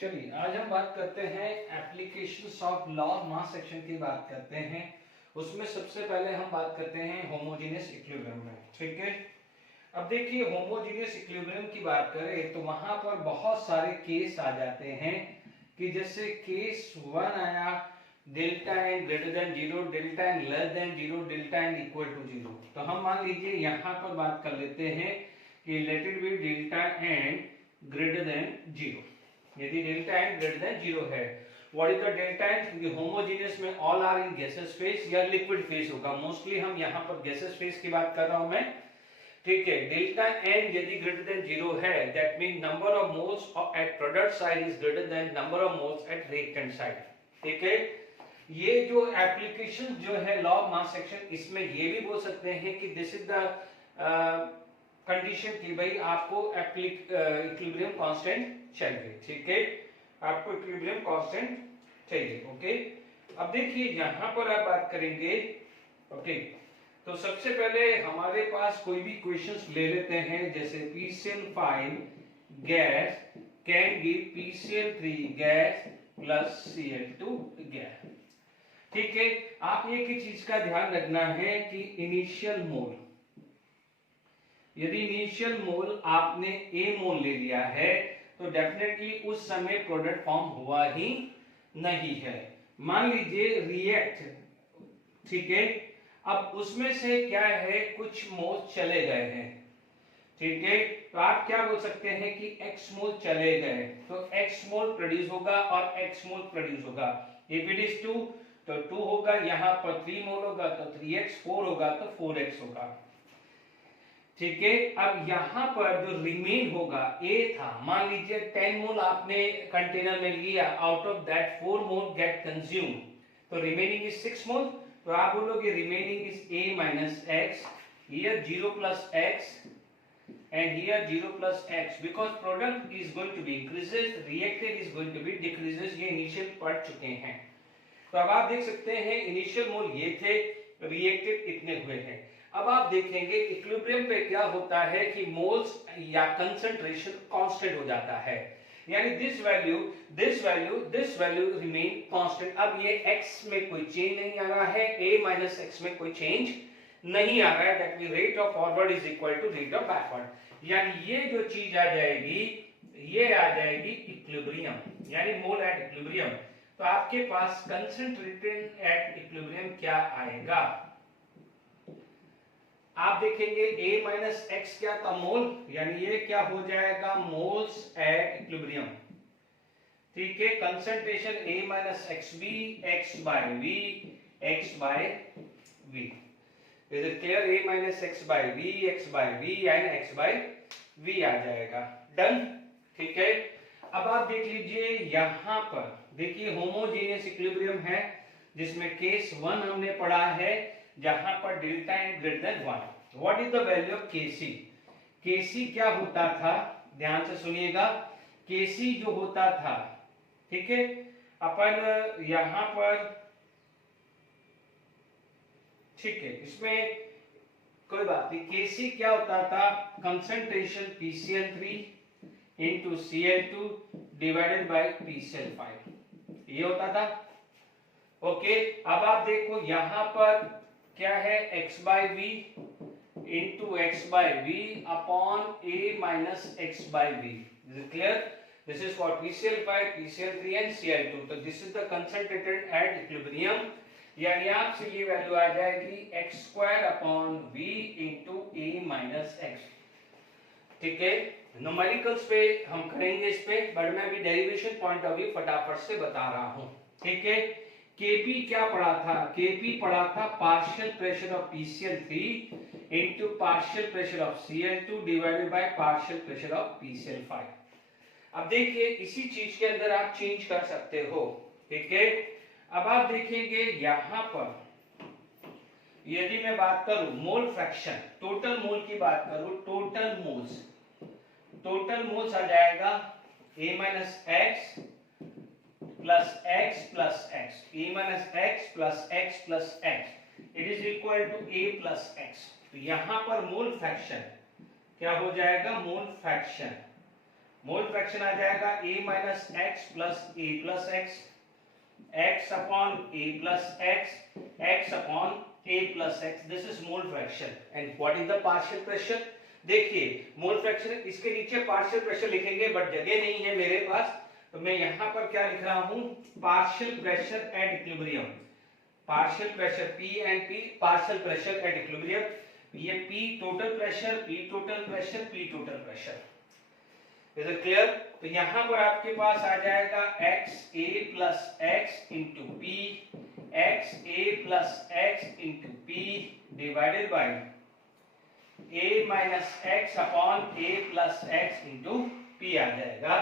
चलिए आज हम बात करते हैं applications of law mass section की बात करते हैं। उसमें सबसे पहले हम बात करते हैं होमोजेनियस इक्विलिब्रियम में। ठीक है, अब देखिए होमोजेनियस इक्विलिब्रियम की बात करें तो वहां पर बहुत सारे केस आ जाते हैं कि जैसे केस 1 आया delta N greater than 0, delta N less than 0, delta N equal to 0। तो हम मान लीजिए यहाँ पर बात कर लेते हैं कि let it be delta N greater than 0। यदि डेल्टा एन ग्रेटर देन 0 है, what is the delta n? Homogeneous में all are in gases phase या लिक्विड फेज होगा। मोस्टली हम यहाँ पर गैसेस फेज की बात कर रहा हूं मैं। ठीक है, डेल्टा एन यदि ग्रेटर देन 0 है, that mean number of moles at product side is greater than number of moles at reactant side. ठीक है, ये जो एप्लीकेशन जो है लॉ ऑफ मास सेक्शन, इसमें ये भी बोल सकते हैं कि दिस इज द कंडीशन की भाई आपको इक्विलिब्रियम कांस्टेंट चाहिए। ठीक है, आपको इक्विलिब्रियम कांस्टेंट चाहिए। ओके, अब देखिए यहां पर आप बात करेंगे। ओके, तो सबसे पहले हमारे पास कोई भी क्वेश्चंस ले लेते हैं, जैसे PCl5 gas can give PCl3 gas plus Cl2 gas. ठीक है, आप एक ही चीज का ध्यान रखना है कि इनिशियल मोल, यदि इनिशियल मोल आपने A मोल ले लिया है तो डेफिनेटली उस समय प्रोडक्ट फॉर्म हुआ ही नहीं है। मान लीजिए रिएक्ट, ठीक है, अब उसमें से क्या है कुछ मोल चले गए हैं। ठीक है, तो आप क्या बोल सकते हैं कि X मोल चले गए, तो X मोल प्रोड्यूस होगा और X मोल प्रोड्यूस होगा। इफ इट इज 2 तो 2 होगा, यहाँ पर 3 मोल होगा तो 3x, 4 होगा तो 4x होगा। ठीक है, अब यहां पर जो रिमेन होगा A था, मान लीजिए 10 मोल आपने कंटेनर में लिया, out of that 4 mole get consume, तो रिमेनिंग इज 6 मोल। तो आप बोलोगे remaining is A minus x, here 0 plus x and here 0 plus x, because product is going to be increases, reactant is going to be decreases। ये initial पढ़ चुके हैं। तो अब आप देख सकते हैं इनिशियल मोल ये थे, रिएक्टेड इतने हुए हैं। अब आप देखेंगे इक्विलिब्रियम पे क्या होता है कि मोल्स या कंसंट्रेशन कांस्टेंट हो जाता है, यानी दिस वैल्यू रिमेन कांस्टेंट। अब ये x में कोई चेंज नहीं आ रहा है, a माइनस x में कोई चेंज नहीं आ रहा है, that mean rate of forward is equal to rate of backward. यानी ये जो चीज आ जाएगी, ये आ जाएगी इक्विलिब्रियम, यानी मोल एट इक्विलिब्रियम। तो आपके पास कंसंट्रेटेड एट इक्विलिब्रियम क्या आएगा, आप देखेंगे A माइनस एक्स क्या था, मोल, यानी ये क्या हो जाएगा मोल्स एट इक्विलिब्रियम। ठीक है, concentration A minus x b, x by v, x by we. Is it clear? A minus x by v, x by v and x by v आ जाएगा। डन। ठीक है, अब आप देख लीजिए यहां पर, देखिए होमोजेनियस इक्विलिब्रियम है जिसमें केस 1 हमने पढ़ा है, जहां पर delta N greater than 1। What is the value of Kc? Kc क्या होता था, ध्यान से सुनिएगा। Kc जो होता था, ठीक है, अपन यहां पर, ठीक है, इसमें कोई बात नहीं, Kc क्या होता था, concentration PCl3 into Cl2 divided by PCl5, ये होता था। ओके, अब आप देखो यहां पर क्या है, x by V into x by V upon a minus x by we. Is it clear? This is for PCl5, PCl3 and Cl2। तो this is the concentrated at equilibrium, यानी आपसे ये वैल्यू आ जाएगी x square upon v into a minus x। ठीक है, numericals पे हम करेंगे इस पे, बट मैं अभी डेरिवेशन पॉइंट ऑफ व्यू फटाफट से बता रहा हूं। ठीक है, Kp क्या पढ़ा था, Kp पढ़ा था partial pressure of PCl3 into partial pressure of Cl2 divided by partial pressure of PCl5। अब देखिए इसी चीज के अंदर आप चेंज कर सकते हो। ठीक है, अब आप देखेंगे यहां पर यदि मैं बात करूं मोल फ्रैक्शन, टोटल मोल की बात करूं, टोटल मोल्स आ जाएगा A minus X plus x plus x, a minus x plus x plus x, it is equal to a plus x। तो यहां पर मोल फ्रैक्शन क्या हो जाएगा, मोल फ्रैक्शन मोल फ्रैक्शन आ जाएगा a minus X plus A plus x, x upon a plus x upon a plus x. This is mole fraction. And what is the partial pressure? देखिए mole fraction, इसके नीचे partial pressure लिखेंगे but जगह नहीं है मेरे पास, तो मैं यहां पर क्या लिख रहा हूं, partial pressure at equilibrium. Partial pressure P and P, partial pressure at equilibrium. ये P total pressure, P total pressure, P total pressure. Is it clear? तो यहां पर आपके पास आ जाएगा x a plus x into P, x a plus x into P divided by a minus x upon a plus x into P आ जाएगा.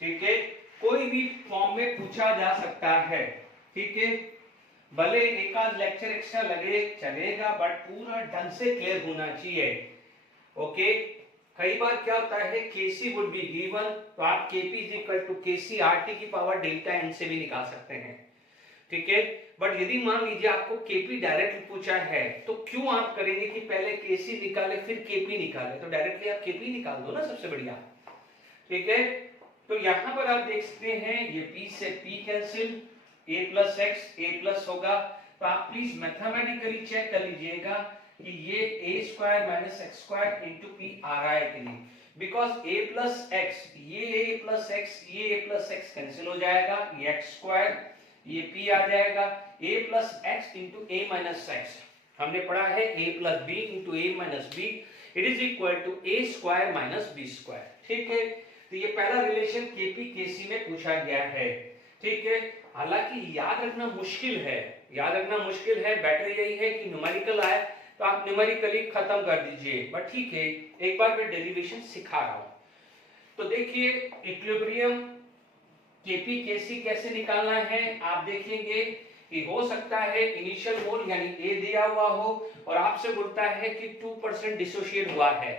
ठीक है, कोई भी फॉर्म में पूछा जा सकता है. ठीक है, भले एक आध लेक्चर एक्स्ट्रा लगे चलेगा बट पूरा ढंग से क्लियर होना चाहिए. ओके, कई बार क्या होता है Kc वुड बी गिवन, तो आप Kp is equal to Kc RT की पावर डेल्टा n से भी निकाल सकते हैं. ठीक है, बट यदि मान लीजिए आपको Kp डायरेक्ट पूछा है तो क्यों आप करेंगे कि पहले Kc निकाले फिर Kp निकाले, तो डायरेक्टली आप Kp निकाल दो ना, सबसे बढ़िया. ठीक है, तो यहां पर आप देख सकते हैं ये P से P cancel, a plus x a plus होगा. तो आप प्लीज मैथमेटिकली चेक कर लीजिएगा कि ये a square minus x square into p आ रहा है कि नहीं, बिकॉज a प्लस एक्स, ये a प्लस एक्स, ये a प्लस एक्स कैंसिल हो जाएगा, ये एक्स स्क्वायर, ये p आ जाएगा, a plus x into a minus x. हमने पढ़ा है a plus b into a minus b, it is equal to a square minus b square. ठीक है, तो ये पहला रिलेशन Kp Kc में पूछा गया है. ठीक है, हालांकि याद रखना मुश्किल है, याद रखना मुश्किल है. बेटर यही है कि न्यूमेरिकल आए तो आप न्यूमेरिकली खत्म कर दीजिए, बट ठीक है एक बार मैं डेरिवेशन सिखा रहा हूं. तो देखिए इक्विलिब्रियम Kp Kc कैसे निकालना है. आप देखेंगे कि हो सकता है इनिशियल मोल यानी A दिया हुआ हो और आपसे बोलता है कि 2% डिसोशिएट हुआ है.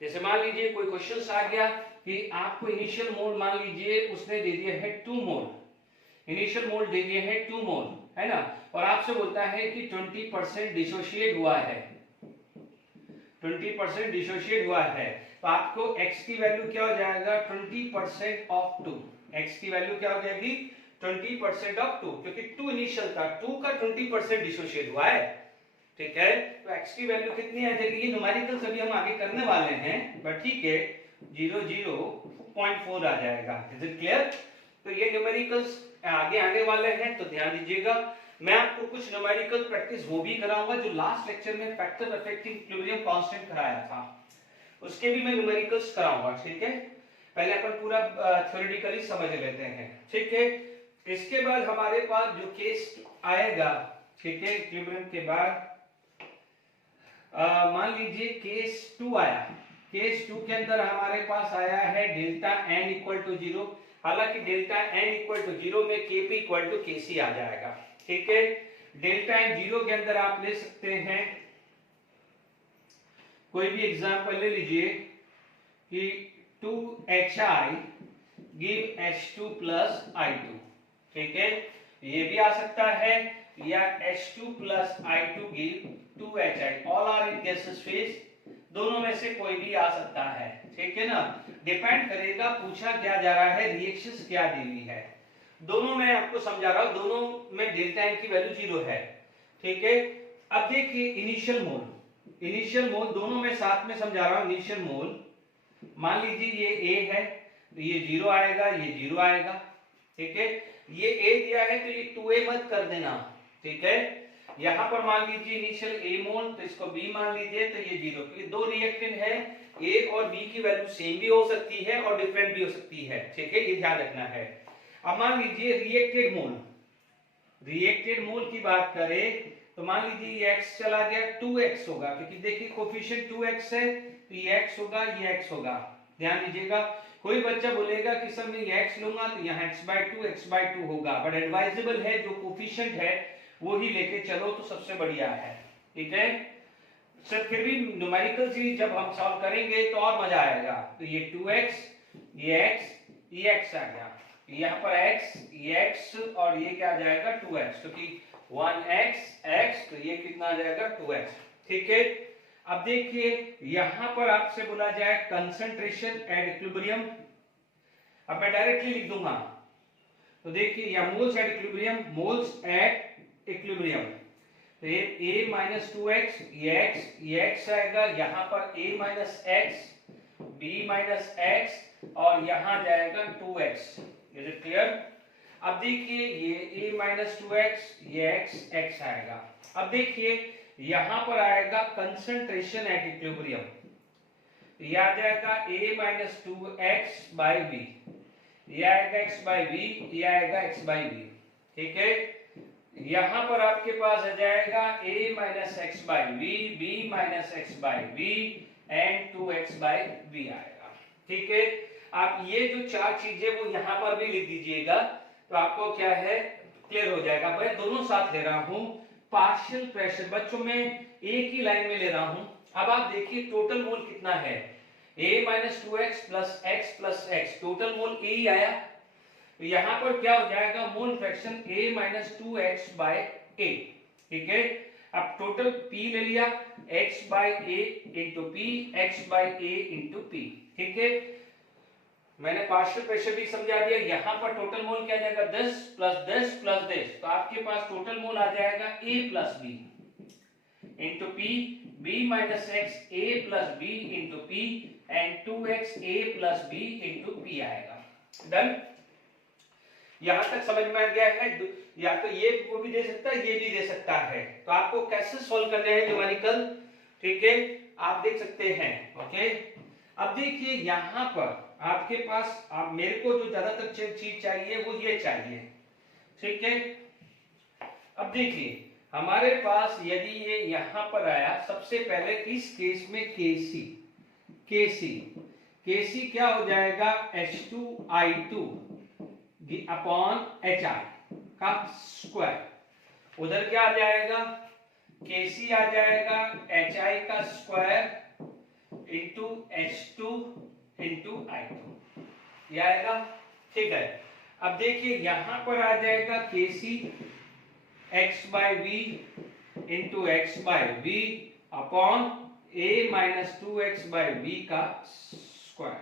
जैसे मान लीजिए कोई क्वेश्चन आ गया कि आपको इनिशियल मोल मान लीजिए उसने दे दिया है 2 मोल, इनिशियल मोल दे दिए हैं 2 मोल, है ना, और आपसे बोलता है कि 20% डिसोशिएट हुआ है, 20% डिसोशिएट हुआ है. तो आपको x की वैल्यू क्या हो जाएगा, 20% ऑफ 2. x की वैल्यू क्या हो जाएगी, 20% ऑफ 2, क्योंकि 2 इनिशियल था, 2 का 20% डिसोशिएट हुआ है. ठीक है, तो x की वैल्यू कितनी आ जाएगी, ये न्यूमेरिकल सभी हम आगे करने वाले हैं, बट ठीक है 0.4 आ जाएगा. Is it clear? तो ये न्यूमेरिकल्स आगे आने वाले हैं, तो ध्यान दीजिएगा. मैं आपको कुछ न्यूमेरिकल प्रैक्टिस वो भी कराऊंगा जो लास्ट लेक्चर में फैक्टर अफेक्टिंग इक्विलिब्रियम कांस्टेंट कराया था, उसके भी मैं न्यूमेरिकल्स कराऊंगा. ठीक है, पहले अपन पूरा थ्योरेटिकली समझ लेते हैं. ठीक है, इसके बाद हमारे पास जो केस आएगा, ठीक है, इक्विलिब्रियम के बाद मान लीजिए केस 2 आया. केस 2 के अंदर हमारे पास आया है डेल्टा n इक्वल टू 0. हालांकि डेल्टा n इक्वल टू 0 में Kp इक्वल टू Kc आ जाएगा. ठीक है, डेल्टा n 0 के अंदर आप ले सकते हैं कोई भी एग्जांपल ले लीजिए कि 2HI give H2 plus I2. ठीक है, ये भी आ सकता है, या H2 plus I2 give 2HI. All are in gases phase, दोनों में से कोई भी आ सकता है. ठीक है ना, डिपेंड करेगा पूछा क्या जा रहा है, रिएक्शंस क्या दी हुई है. दोनों में आपको समझा रहा हूं, दोनों में डेल्टा n की वैल्यू 0 है. ठीक है, अब देखिए इनिशियल मोल, इनिशियल मोल दोनों में साथ में समझा रहा हूं. इनिशियल मोल मान लीजिए ये A है तो ये 0 आएगा, ये 0 आएगा. ठीक है, ये A दिया है तो ये 2A मत कर देना. ठीक है, यहां पर मान लीजिए इनिशियल A मोल, तो इसको B मान लीजिए, तो ये 0, क्योंकि दो रिएक्टेंट है, A और B की वैल्यू सेम भी हो सकती है और डिफरेंट भी हो सकती है. ठीक है, ये ध्यान रखना है. अब मान लीजिए रिएक्टेड मोल, रिएक्टेड मोल की बात करें तो मान लीजिए ये x चला गया, 2x होगा, क्योंकि देखिए कोफिशिएंट 2x है तो ये x होगा, ये x होगा. ध्यान दीजिएगा, कोई बच्चा बोलेगा कि सर मैं ये x लूंगा तो यहाँ x/2 होगा, बट एडवाइजेबल है जो कोफिशिएंट है वो ही लेके चलो तो सबसे बढ़िया है. ठीक है सर, फिर भी न्यूमेरिकल ही जब हम सॉल्व करेंगे तो और मजा आएगा. तो ये 2x, ये x, ये x आ गया, यहाँ पर x, ये x और ये क्या आ जाएगा 2x, क्योंकि 1x x, तो ये कितना आ जाएगा 2x. ठीक है, अब देखिए यहां पर आपसे बोला जाए कंसंट्रेशन एट इक्विलिब्रियम. अब मैं डायरेक्टली लिख दूंगा, तो देखिए या moles at equilibrium, moles at equilibrium, तो ये a माइनस 2x, ये x आएगा, यहाँ पर a minus x, b minus x और यहाँ जाएगा 2x। Is it clear? अब देखिए ये a माइनस 2x, ये x आएगा। अब देखिए यहाँ पर आएगा कंसंट्रेशन एट इक्विलिब्रियम, ये आ जाएगा a minus 2x by v, ये आएगा x बाई v, ये आएगा x बाई v। ठीक है, यहां पर आपके पास आ जाएगा a minus x by v, b minus x by v and 2x by v आएगा। ठीक है, आप ये जो चार चीजें वो यहां पर भी लिख दीजिएगा, तो आपको क्या है क्लियर हो जाएगा। मैं दोनों साथ ले रहा हूं, पार्शियल प्रेशर बच्चों में एक ही लाइन में ले रहा हूं। अब आप देखिए टोटल मोल कितना है, a minus 2x plus x, total mole a ही आया। तो यहां पर क्या हो जाएगा, mole fraction a minus 2x by a। ठीक है, अब टोटल p ले लिया, x by a into p, x by a into p। ठीक है, मैंने पार्शियल प्रेशर भी समझा दिया। यहां पर टोटल मोल क्या जाएगा, 10 प्लस 10 प्लस 10, तो आपके पास टोटल मोल आ जाएगा a plus b into p, b minus x, a plus b into p and 2x a plus b into p आएगा। डन? यहां तक समझ में आ गया है? या तो ये वो भी दे सकता है, ये भी दे सकता है, तो आपको कैसे सॉल्व करने हैं न्यूमेरिकल, ठीक है, आप देख सकते हैं। ओके, अब देखिए यहां पर आपके पास, आप मेरे को जो ज्यादातर चीज चाहिए वो ये चाहिए। ठीक है, अब देखिए हमारे पास यदि ये यहां पर आया, सबसे पहले इस केस में केसी क्या हो जाएगा, H2I2 अपॉन HI का स्क्वायर। उधर क्या आ जाएगा, केसी आ जाएगा HI का square into H2 into I2, ये आएगा। ठीक है, अब देखिए यहां पर आ जाएगा KC x by v into x by v upon a minus 2x by v का स्क्वायर।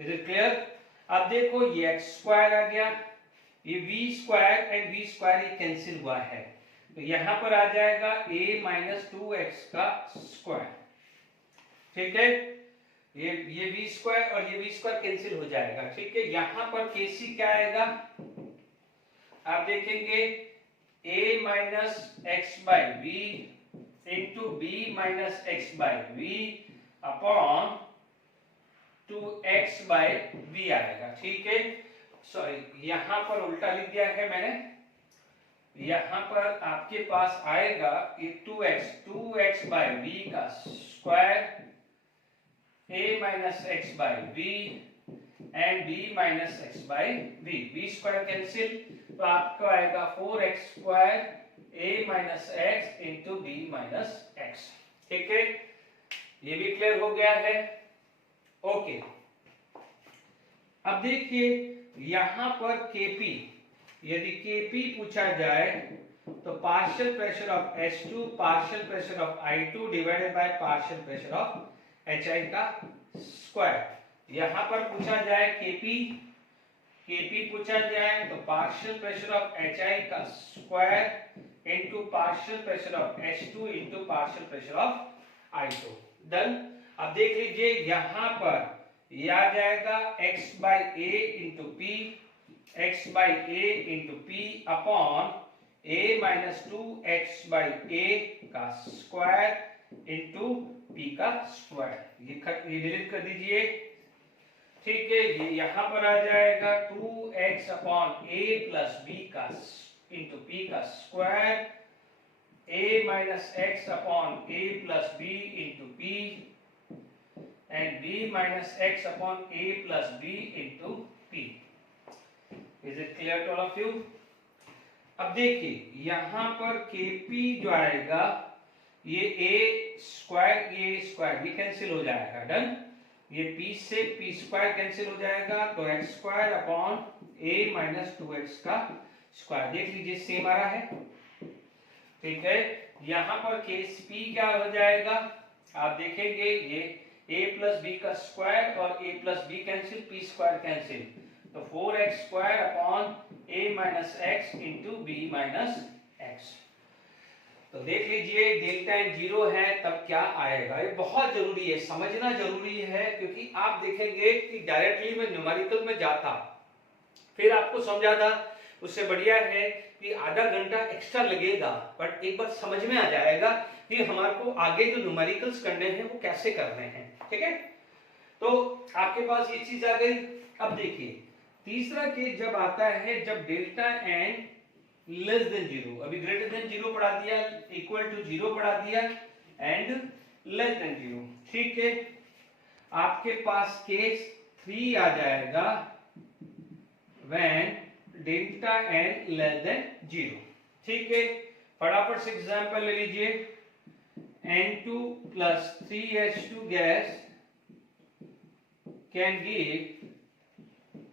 Is it clear? अब देखो ये x स्क्वायर आ गया, ये v square and v square ये कैंसिल हुआ है, तो यहां पर आ जाएगा a माइनस 2x का स्क्वायर। ठीक है, ये v स्क्वायर और ये v स्क्वायर कैंसिल हो जाएगा। ठीक है, यहां पर kc क्या आएगा, आप देखेंगे a minus x by v into b minus x by v upon 2x by v आएगा। ठीक है, सॉरी यहां पर उल्टा लिख दिया है मैंने, यहां पर आपके पास आएगा ये 2x बाई वी का square, a minus x by v and b minus x by v, b square cancel, तो आपको आएगा 4x square a minus x into b minus x. ठीक है, ये भी क्लियर हो गया है। ओके, अब देखिए यहां पर Kp, यदि Kp पूछा जाए तो partial pressure of H2 partial pressure of I2 divided by partial pressure of HI का स्क्वायर। यहां पर पूछा जाए Kp पूछा जाए तो पार्शियल प्रेशर ऑफ HI का square into partial pressure of H2 into partial pressure of I2। Done? अब देख लीजिए यहां पर ये आ जाएगा x by a into P, x by A into P upon a minus 2x by a का स्क्वायर इंटू p का स्क्वायर। ये डिलीट कर दीजिए। ठीक है, ये यहां पर आ जाएगा 2x upon a plus b का इंटू p का square, a minus x upon a plus b into p and b minus x upon a plus b into p। Is it clear to all of you? अब देखिए यहां पर Kp जो आएगा, ये a square भी cancel हो जाएगा। डन? ये p से p स्क्वायर कैंसिल हो जाएगा, तो x square upon a minus 2x का स्क्वायर। देख लीजिए सेम आ रहा है। ठीक है, यहां पर Kp क्या हो जाएगा, आप देखेंगे ये a प्लस प्लस बी का स्क्वायर और a plus b cancel, p square cancel, तो 4x square upon a minus x into b minus x. तो देख लीजिए डेल्टा एन जीरो है तब क्या आएगा, ये बहुत जरूरी है, समझना जरूरी है, क्योंकि आप देखेंगे कि डायरेक्टली मैं न्यूमेरिकल में जाता फिर आपको समझाता, उससे बढ़िया है कि आधा घंटा एक्स्ट्रा लगेगा बट एक बार समझ में आ जाएगा कि हमारे को आगे जो न्यूमेरिकल्स करने हैं वो कैसे करने हैं। ठीक है, तो आपके पास ये चीज आ गई। अब देखिए तीसरा केस जब आता है जब delta N less than zero, अभी ग्रेटर देन जीरो पढ़ा दिया, इक्वल टू जीरो पढ़ा दिया एंड लेस देन जीरो। ठीक है, आपके पास केस 3 आ जाएगा when delta N less than zero. ठीक है, फटाफट से एग्जांपल ले लीजिए, N2 plus 3H2 gas can give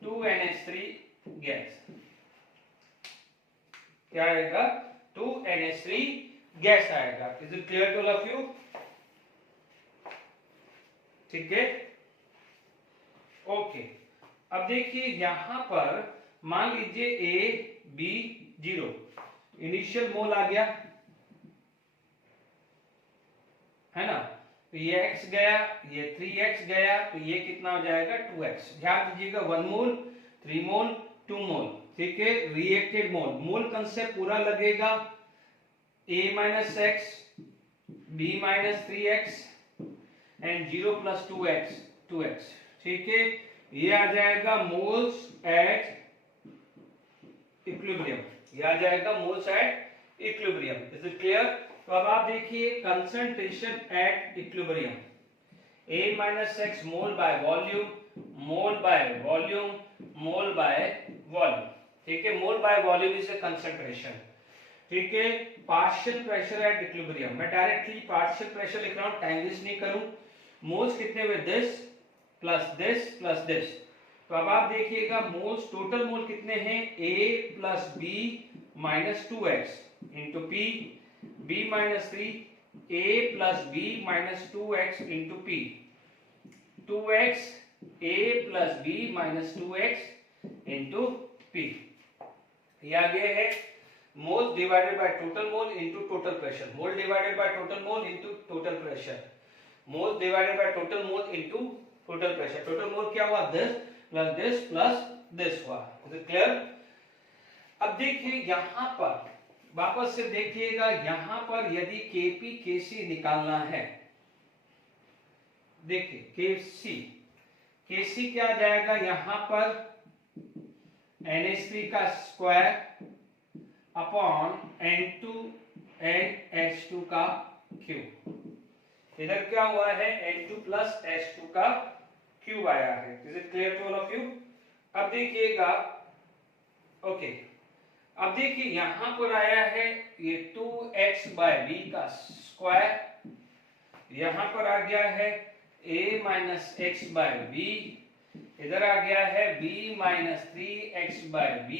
2NH3 gas। क्या आएगा, 2NH3 गैस आएगा। Is it clear to all of you? ठीक है, ओके। अब देखिए यहां पर मान लीजिए A B 0, इनिशियल मोल आ गया है ना, तो ये x गया, ये 3x गया, तो ये कितना हो जाएगा 2x। ध्यान दीजिएगा 1 मोल 3 मोल 2 मोल। ठीक है, रिएक्टेड मोल, मोल कंसेप्ट पूरा लगेगा, a minus x b minus 3x and 0 plus 2x। ठीक है, ये आ जाएगा मोल्स एट इक्विलिब्रियम, ये आ जाएगा moles at equilibrium. Is it clear? तो अब आप देखिए concentration at equilibrium, a minus x mole by volume, mole by volume, mole by volume. ठीक है, mole by volume is a concentration. ठीक है, पार्शियल प्रेशर एट इक्विलिब्रियम, मैं directly partial pressure लिख रहा हूं, टाइम वेस्ट नहीं करूं। मोल्स कितने हुए, this plus this plus this. तो अब आप देखिएगा मोल्स, टोटल मोल कितने हैं, a plus b minus 2x into p, b minus 3, a plus b minus 2x into p, 2x a plus b minus 2x into p. ये आगे है mole divided by total mole into total pressure, mole divided by total mole into total pressure, mole divided by total mole into total pressure. Total mole क्या हुआ, this plus this हुआ। Is it clear? अब देखिए यहां पर वापस से देखिएगा, यहां पर यदि Kp Kc निकालना है, देखिए Kc क्या आ जाएगा, यहां पर NH3 का स्क्वायर अपॉन N2 NH2 का क्यूब। इधर क्या हुआ है, N2 प्लस H2 का क्यूब आया है। Is it clear to all of you? अब देखिएगा, ओके, अब देखिए यहां पर आया है ये 2x बाय b का स्क्वायर, यहां पर आ गया है a minus x by b, इधर आ गया है b minus 3x by b,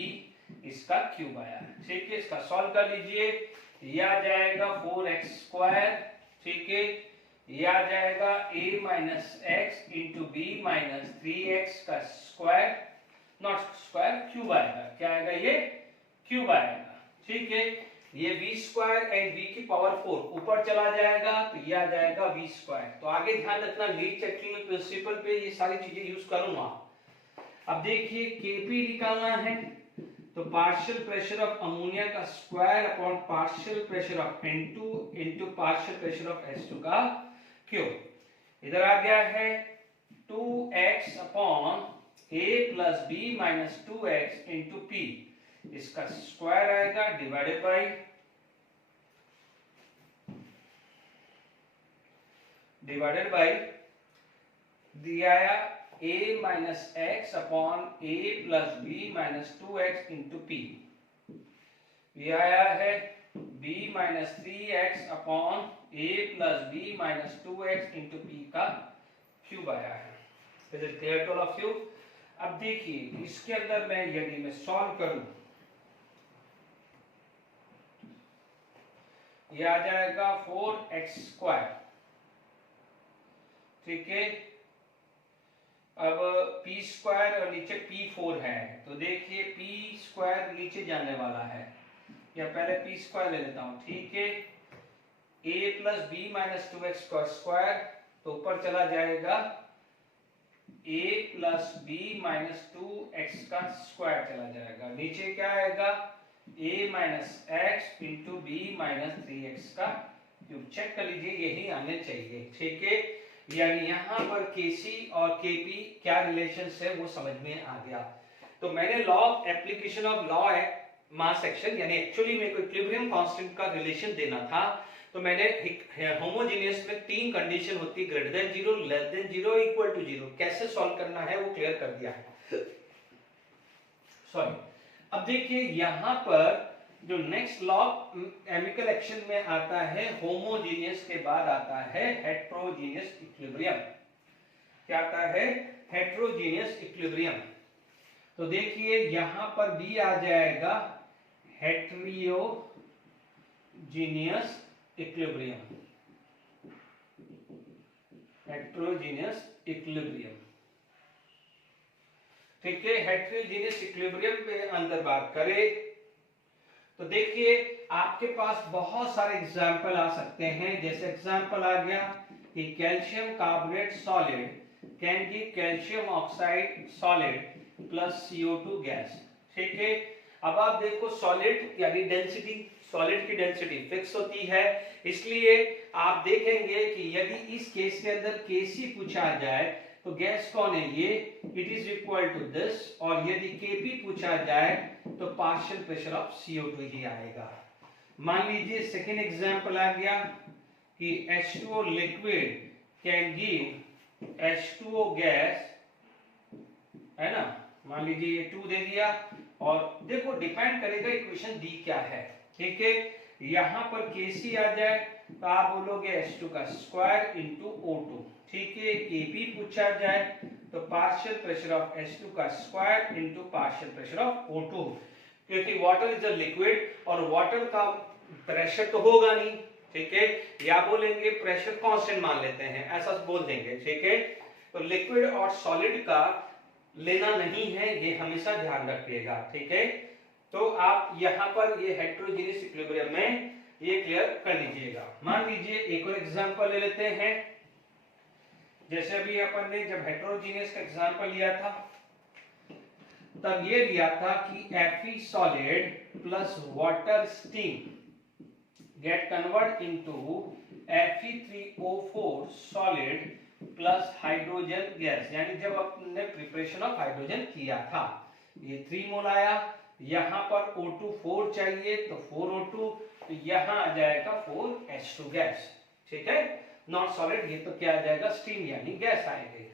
इसका क्यूब आया है। ठीक है, इसका सॉल्व कर लीजिए, ये आ जाएगा 4x स्क्वायर। ठीक है, ये आ जाएगा a minus x into b minus 3x का स्क्वायर, नॉट स्क्वायर, क्यूब आएगा। क्या आएगा, ये क्यूब आएगा। ठीक है, ये v स्क्वायर एंड v की पावर 4 ऊपर चला जाएगा, तो ये आ जाएगा v स्क्वायर। तो आगे ध्यान रखना, लीड चेकिंग प्रिंसिपल पे ये सारी चीजें यूज करूंगा। अब देखिए Kp निकालना है, तो पार्शियल प्रेशर ऑफ अमोनिया का square upon partial pressure of N2 into partial pressure of H2 का क्यूब। इधर आ गया है 2x upon a plus b minus 2x into p, इसका स्क्वायर आएगा डिवाइडेड बाय दिया a minus x upon a plus b minus 2x into p, ये आया है b minus 3x upon a plus b minus 2x into p का cube आया है। Is it clear to all of you? अब देखिए इसके अंदर मैं यदि मैं सॉल्व करूं, ये आ जाएगा 4x स्क्वायर। ठीक है, अब पी स्क्वायर और नीचे पी फोर है, तो देखिए पी स्क्वायर नीचे जाने वाला है, या पहले पी स्क्वायर ले लेता हूं, ठीक है। A plus b minus two x का स्क्वायर, तो ऊपर चला जाएगा a plus b minus two x का स्क्वायर चला जाएगा, नीचे क्या आएगा a minus x into b minus three x का क्यूब। चेक कर लीजिए यही आने चाहिए, ठीक है। यानी यहाँ पर केसी और केपी क्या रिलेशन है वो समझ में आ गया। तो मैंने law application of law mass section, यानी एक्चुअली मेरे को इक्विलिब्रियम कांस्टेंट का रिलेशन देना था, तो मैंने होमोजेनियस में तीन कंडीशन होती है, greater than zero, less than zero, equal to zero, कैसे सॉल्व करना है वो क्लियर कर दिया है। सॉरी, अब देखिए यहां पर जो नेक्स्ट लॉ केमिकल एक्शन में आता है, होमोजेनियस के बाद आता है हेट्रोजेनियस इक्विलिब्रियम। क्या आता है? Heterogeneous equilibrium. तो देखिए यहां पर भी आ जाएगा हेट्रोजेनियस इक्विलिब्रियम, हेट्रोजेनियस इक्विलिब्रियम, ठीक है। हेट्रोजेनियस इक्विलिब्रियम पे अंदर बात करें तो देखिए आपके पास बहुत सारे एग्जाम्पल आ सकते हैं। जैसे एग्जाम्पल आ गया कि calcium carbonate solid can give calcium oxide solid plus CO2 gas, ठीक है। अब आप देखो सॉलिड यानी डेंसिटी, सॉलिड की डेंसिटी फिक्स होती है, इसलिए आप देखेंगे कि यदि इस केस के अंदर Kc पूछा जाए तो गैस कौन है ये, it is equal to this, और यदि Kp पूछा जाए तो पार्शियल प्रेशर ऑफ CO2 ही आएगा। मान लीजिए सेकेंड एग्जांपल आ गया कि H2O liquid can give H2O gas, है ना, मान लीजिए ये 2 दे दिया, और देखो डिपेंड करेगा इक्वेशन दी क्या है, ठीक है। यहां पर Kc आ जाए तो आप बोलोगे H2 का स्क्वायर इंटू O2, ठीक है। Kp पूछा जाए तो पार्शियल प्रेशर ऑफ H2 का square into partial pressure of O2, क्योंकि वाटर इज अ लिक्विड और वाटर का प्रेशर तो होगा नहीं, ठीक है। या बोलेंगे प्रेशर कांस्टेंट मान लेते हैं, ऐसा बोल देंगे, ठीक है। तो लिक्विड और सॉलिड का लेना नहीं है, ये हमेशा ध्यान रखिएगा, ठीक है। तो आप यहाँ पर ये हेट्रोजेनियस इक्विलिब्रियम में ये क्लियर कर लीजिएगा। मान लीजिए एक और एग्जांपल ले लेते हैं। जैसे अभी अपन ने जब हेट्रोजेनियस का एग्जांपल लिया था तब ये लिया था कि Fe solid plus water steam gate convert into Fe3O4 solid plus hydrogen gas, यानी जब अपने प्रिपरेशन ऑफ हाइड्रोजन किया था, ये 3 मोल आया, यहां पर O2 4 चाहिए तो 4O2, तो यहां आ जाएगा 4H2 गैस, ठीक है। नॉट सॉलिड, ये तो क्या आ जाएगा स्टीम यानी गैस आएगी,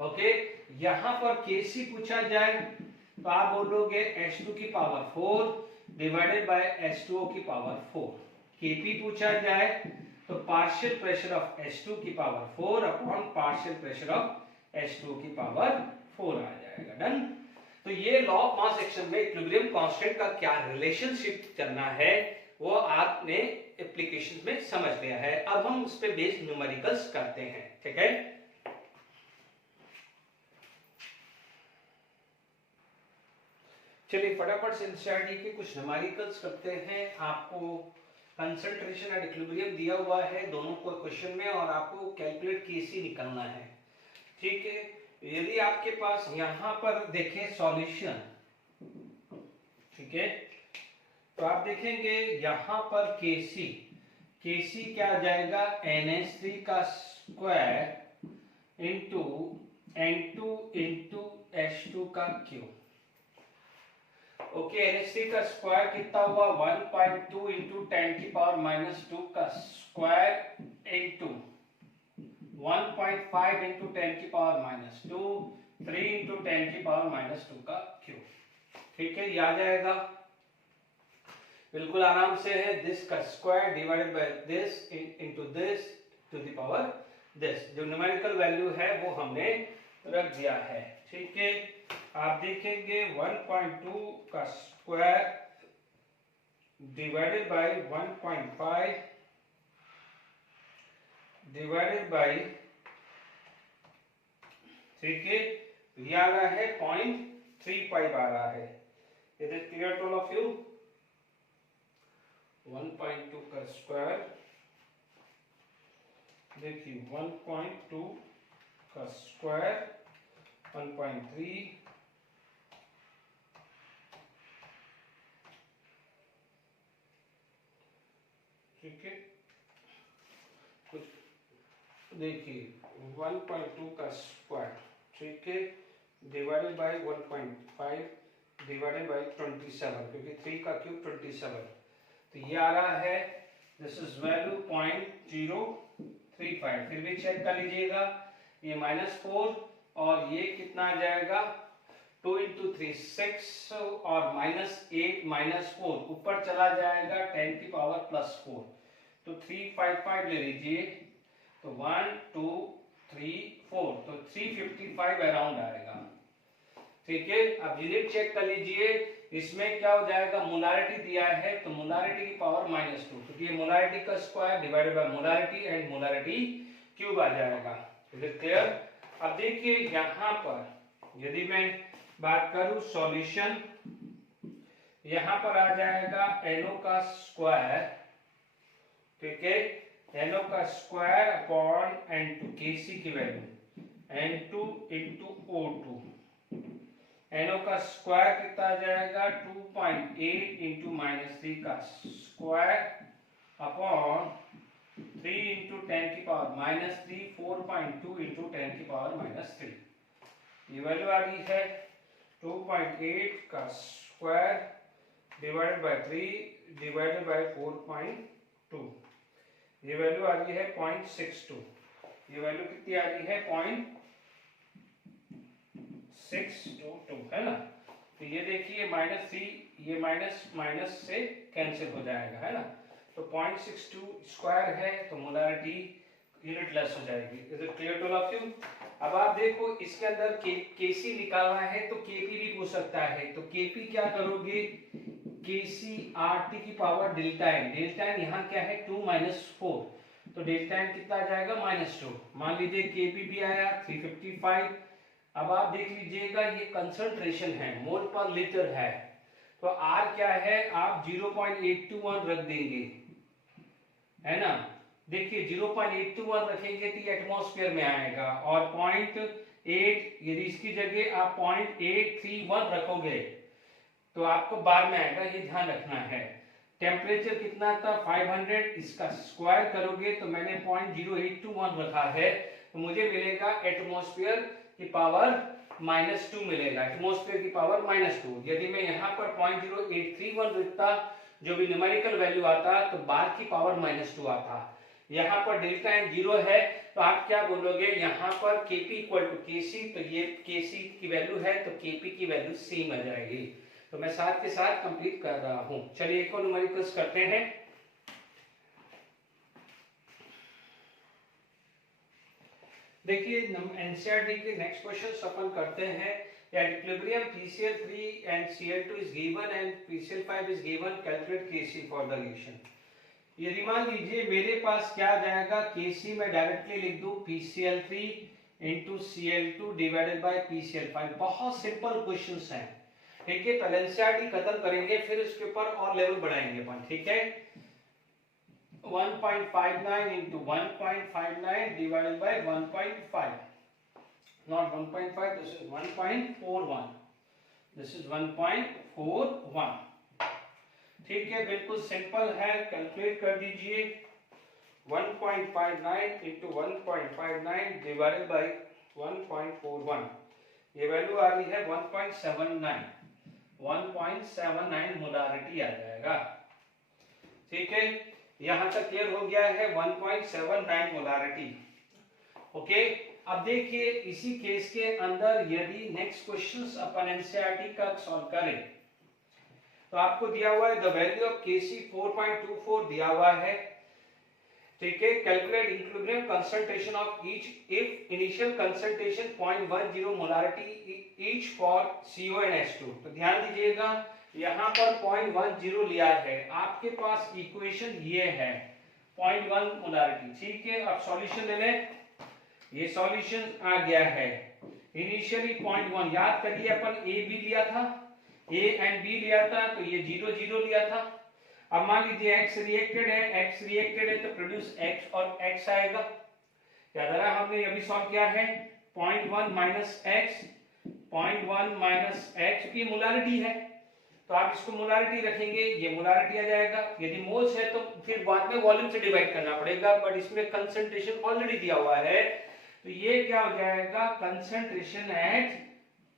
ओके। यहां पर Kc पूछा जाए तो आप बोलोगे H2 की पावर 4 डिवाइडेड बाय H2O की पावर 4। Kp पूछा जाए तो पार्शियल प्रेशर ऑफ H2 की power 4 upon partial pressure of H2O की पावर 4 आ जाएगा, डन। तो ये लॉ ऑफ मास एक्शन में इक्विलिब्रियम कांस्टेंट का क्या रिलेशनशिप करना है वो आपने एप्लीकेशन में समझ लिया है। अब हम उस पे बेस्ड न्यूमेरिकल्स करते हैं, ठीक है। चलिए फटाफट से एनसीईआरटी के कुछ न्यूमेरिकल्स करते हैं। आपको कंसंट्रेशन एंड इक्विलिब्रियम दिया हुआ है दोनों को क्वेश्चन में, और आपको कैलकुलेट Kc निकालना है, ठीक है। यदि आपके पास यहां पर देखें सॉल्यूशन, ठीक है, तो आप देखेंगे यहां पर Kc क्या आ जाएगा, NH3 का square into N2 into H2 का क्यूब, ओके। NH3 का स्क्वायर कितना हुआ 1.2 इंटू 10 की पावर माइनस 2 का स्क्वायर इंटू 1.5 इंटू 10 की पावर माइनस 2, 3 इंटू 10 की पावर माइनस 2 का क्यूब, ठीक है। ये आ जाएगा बिल्कुल आराम से है, दिस का square divided by this into this to the power this. जो न्यूमेरिकल वैल्यू है वो हमने रख दिया है, ठीक है। आप देखेंगे 1.2 का square divided bye 1.5 divided by ठीक है, ये आ रहा है 0.35 आ रहा है। It is clear to all of you. 1.2 का स्क्वायर, देखिए 1.2 का स्क्वायर 1.3, ठीक है, कुछ देखिए 1.2 का स्क्वायर, ठीक है, डिवाइडेड बाय 1.5 डिवाइडेड बाय 27, क्योंकि 3 का क्यूब 27, तो ये आ रहा है दिस इज वैल्यू 0.035। फिर भी चेक कर लीजिएगा, ये -4 और ये कितना आ जाएगा 2 × 3 6 और -8 -4 ऊपर चला जाएगा 10 की पावर +4, तो 355 ले लीजिए, तो 1 2 3 4, तो 355 अराउंड आएगा। ठीक है, अब यूनिट चेक कर लीजिए, इसमें क्या हो जाएगा, मोलारिटी दिया है तो मोलारिटी की पावर -2, क्योंकि ये मोलारिटी का square divided by molarity and molarity cube आ जाएगा। Is it clear? अब देखिए यहाँ पर यदि मैं बात करूं सॉल्यूशन, यहां पर आ जाएगा NO का स्क्वायर, ठीक है, NO का स्क्वायर अपॉन N2, Kc की वैल्यू N2 × O2, NO का स्क्वायर कितना आ जाएगा 2.8 × -3 का स्क्वायर अपॉन 3 × 10 की पावर -3, 4.2 × 10 की पावर -3, ये वैल्यू आ रही है 2.8 का square divided bye 3 divided by 4.2, ये वैल्यू आ रही है 0.62, ये वैल्यू कितनी आ रही है 0.622, है ना। तो ये देखिए -3, ये माइनस से कैंसिल हो जाएगा, है ना, तो 0.62 स्क्वायर है, तो मोलारिटी यूनिट लेस हो जाएगी। Is it clear to all of you? अब आप देखो इसके अंदर Kc निकालना है तो Kp भी पूछ सकता है, तो Kp क्या करोगे, Kc RT की power delta n, delta n यहाँ क्या है 2 - 4, तो डेल्टा n कितना आ जाएगा -2, मान लीजिए Kp भी आया 355। अब आप देख लीजिएगा ये कंसंट्रेशन है, मोल पर लीटर है, तो R क्या है, आप 0.821 रख देंगे, है ना। देखिए 0.821 रखेंगे तो ये एटमॉस्फेयर में आएगा, और 0.8 यदि इसकी जगह आप 0.831 रखोगे तो आपको बाद में आएगा, ये ध्यान रखना है। टेम्परेचर कितना था 500, इसका स्क्वायर करोगे तो मैंने 0.0821 रखा है, तो मुझे मिलेगा एटमॉस्फेयर की पावर -2 मिलेगा, एटमॉस्फेयर की पावर -2। यदि मैं यहाँ पर 0.0831 लिखता, जो भी न्यूमेरिकल वैल्यू आता, तो बार की पावर -2 आता। यहाँ पर डेल्टा n 0 है, तो आप क्या बोलोगे, यहाँ पर Kp = Kc, तो ये Kc की वैल्यू है तो Kp की वैल्यू सेम आ जाएगी। तो मैं साथ के साथ कंप्लीट कर रहा हूँ। चलिए एक और न्यूमेरिकल्स करते हैं। देखिए एनसीईआरटी के नेक्स्ट क्वेश्चन अपन करते हैं। At equilibrium PCl3 and Cl2 is given and PCl5 is given, calculate Kc for the reaction। यदि मान लीजिए मेरे पास क्या आ जाएगा, Kc मैं डायरेक्टली लिख दूं PCl3 × Cl2 divided by PCl5। बहुत सिंपल क्वेश्चंस हैं, ठीक है। पहले एनसीईआरटी खत्म करेंगे, फिर इसके ऊपर और लेवल बढ़ाएंगे अपन, ठीक है। 1.59 × 1.59 divided by 1.5, not 1.5, this is 1.41, this is 1.41, ठीक है, बिल्कुल सिंपल है, कैलकुलेट कर दीजिए। 1.59 × 1.59 डिवाइडेड बाय 1.41, ये वैल्यू आ रही है 1.79 मोलारिटी आ जाएगा, ठीक है। यहां तक क्लियर हो गया है, 1.79 मोलारिटी, ओके। अब देखिए इसी केस के अंदर यदि नेक्स्ट क्वेश्चंस अपन एनसीईआरटी का सॉल्व करें, तो आपको दिया हुआ है द वैल्यू ऑफ Kc 4.24 दिया हुआ है, ठीक है। Calculate equilibrium concentration of each if initial concentration 0.10 molarity each for CO and H2। तो ध्यान दीजिएगा यहाँ पर 0.10 लिया है, आपके पास इक्वेशन ये है 0.1 मोलारिटी, ठीक है। अब सॉल्यूशन ले लें, ये सॉल्यूशन आ गया है। इनिशियली 0.1 याद करिए अपन ए बी लिया था, ए एंड बी लिया था, तो ये 0 0 लिया था। अब मान लीजिए x रिएक्टेड है तो प्रोड्यूस x और x आएगा। याद आ रहा हमने अभी सॉल्व किया है 0.1 माइनस x, 0.1 माइनस x की मोलारिटी है, तो आप इसको मोलारिटी रखेंगे, ये मोलारिटी आ जाएगा। यदि मोल्स है तो फिर बाद में वॉल्यूम से डिवाइड करना पड़ेगा, बट इसमें कंसंट्रेशन ऑलरेडी दिया हुआ है, तो ये क्या हो जाएगा, कंसंट्रेशन एट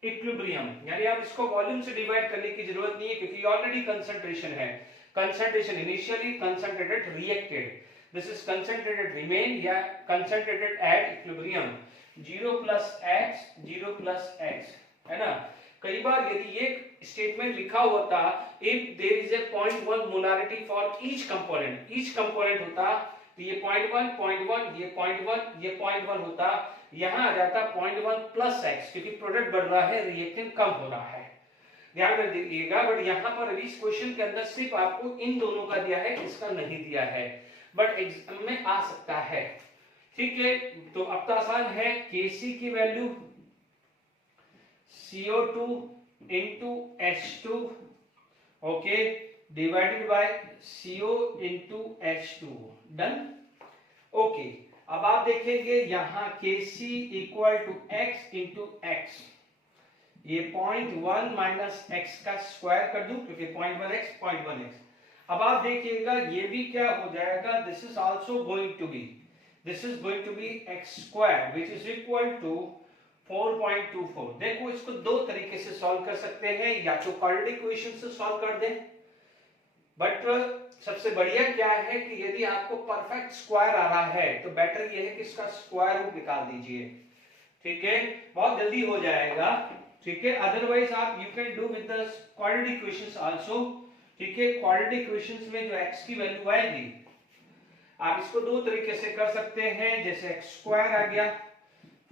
इक्विलिब्रियम। यानी आप इसको वॉल्यूम से डिवाइड करने की जरूरत नहीं है, क्योंकि ऑलरेडी कंसंट्रेशन है। Concentration initially, concentrated reacted, this is concentrated remain या concentrated at equilibrium. 0 plus x है ना। कई बार यदि ये स्टेटमेंट लिखा होता if there is a 0.1 molarity for each component होता, तो ये 0.1 0.1 ये 0.1 ये 0.1 होता, यहां आ जाता 0.1 प्लस x, क्योंकि प्रोडक्ट बढ़ रहा है, रिएक्टेंट कम हो रहा है, ध्यान में दीजिएगा। बट यहां पर अभी इस क्वेश्चन के अंदर सिर्फ आपको इन दोनों का दिया है, इसका नहीं दिया है, बट एग्जाम में आ सकता है, ठीक है। तो अब तो आसान है, Kc की value CO2 into H2, okay, divided by CO into H2, done, okay. अब आप देखेंगे यहां Kc equal to x into x, ये 0.1 माइनस x का स्क्वायर कर दूं, क्योंकि 0.1x। अब आप देखिएगा ये भी क्या हो जाएगा, this is also going to be x square which is equal to 4.24। देखो इसको दो तरीके से सॉल्व कर सकते हैं, या तो क्वाड्रेटिक इक्वेशन से सॉल्व कर दें, बट सबसे बढ़िया क्या है कि यदि आपको परफेक्ट स्क्वायर आ रहा है तो बेटर ये है कि इसका स्क्वायर रूट निकाल दीजिए, ठीक है, बहुत जल्दी हो जाएगा, ठीक है। अदरवाइज आप you can do with the quadratic equations also, ठीक है। क्वाड्रेटिक इक्वेशंस में जो x की वैल्यू आएगी, आप इसको दो तरीके से कर सकते हैं, जैसे x स्क्वायर आ गया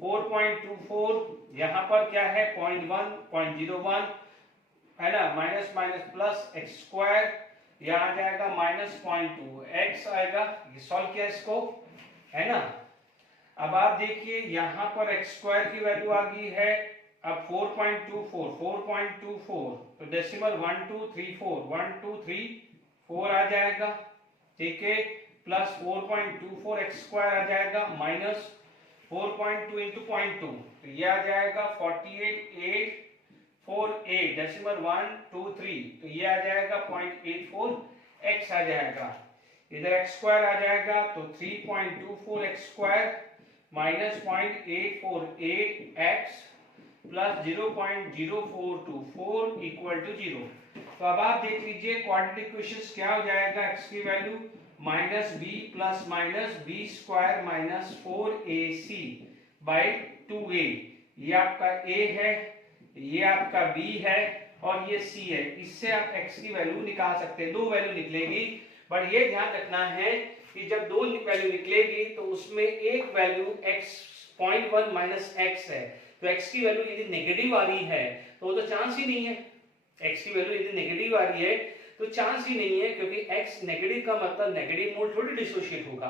4.24, यहां पर क्या है 0.1 है ना, minus minus plus x square, यहां आ जाएगा -0.2 x आएगा, ये सॉल्व किया इसको, है ना। अब आप देखिए यहां पर x स्क्वायर की वैल्यू आ गई है, अब 4.24 तो डेसिमल 1 2 3 4 आ जाएगा, ठीक है, प्लस 4.24 x स्क्वायर आ जाएगा, माइनस 4.2 इंटू 0.2, तो ये आ जाएगा 48.848 डेसिमल 1 2 3, तो ये आ जाएगा 0.84 x आ जाएगा, इधर x स्क्वायर आ जाएगा, तो 3.24 x square minus 0.848 x plus 0.0424 equal to 0। तो अब आप देख लीजिए क्वाड्रेटिक इक्वेशंस क्या हो जाएगा, x की value minus b plus minus b square minus 4ac by 2a, ये आपका a है, ये आपका b है और ये c है, इससे आप x की वैल्यू निकाल सकते हैं, दो वैल्यू निकलेगी, बट ये ध्यान रखना है कि जब दो वैल्यू निकलेगी तो उसमें एक वैल्यू x 0.1 माइनस x है, तो x की वैल्यू यदि नेगेटिव आ रही है तो वो तो चांस ही नहीं है, x की वैल्यू यदि नेगेटिव आ रही है तो चांस ही नहीं है, क्योंकि x नेगेटिव का मतलब नेगेटिव मोल थोड़ी डिसोशिएट होगा,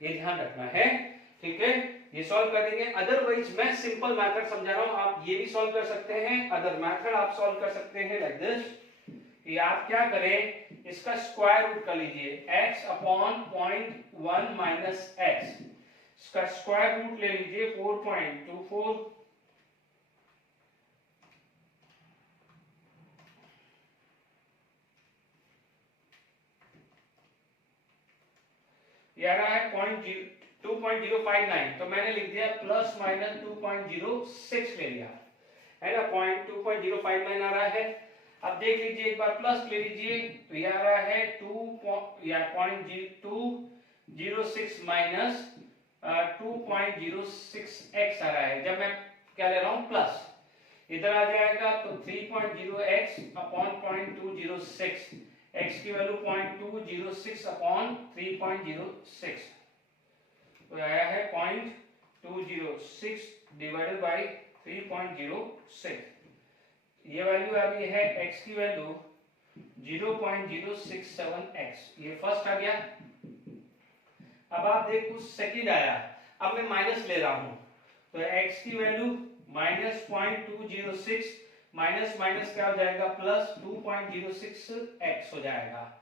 ये ध्यान रखना है, ठीक है। ये सॉल्व कर देंगे, अदरवाइज मैं सिंपल मेथड समझा रहा हूं, आप ये भी सॉल्व कर सकते हैं, अदर मेथड आप सॉल्व कर सकते हैं लाइक दिस, कि आप क्या करें, इसका स्क्वायर रूट कर लीजिए x अपॉन 0.1 माइनस x, इसका स्क्वायर रूट ले लीजिए 4.24, ये आ रहा है 2.059, तो मैंने लिख दिया प्लस माइनस 2.06 ले लिया, है ना, 2.059 आ रहा है। अब देख लीजिए एक बार प्लस ले लीजिए, तो ये आ रहा है 2.06 माइनस 2.06x आ रहा है, जब मैं क्या ले रहा हूं प्लस, इधर आ जाएगा तो 3.0x अपॉन 0.206, x की वैल्यू 0.206 अपॉन 3.06, तो आया है 0.206 डिवाइडेड बाय 3.06, ये वैल्यू आ गई है x की वैल्यू 0.067x, ये फर्स्ट आ गया। अब आप देखो सेकंड आया, अब मैं माइनस ले रहा हूं, तो x की वैल्यू माइनस 0.206 माइनस माइनस क्या हो जाएगा प्लस 2.06x हो जाएगा।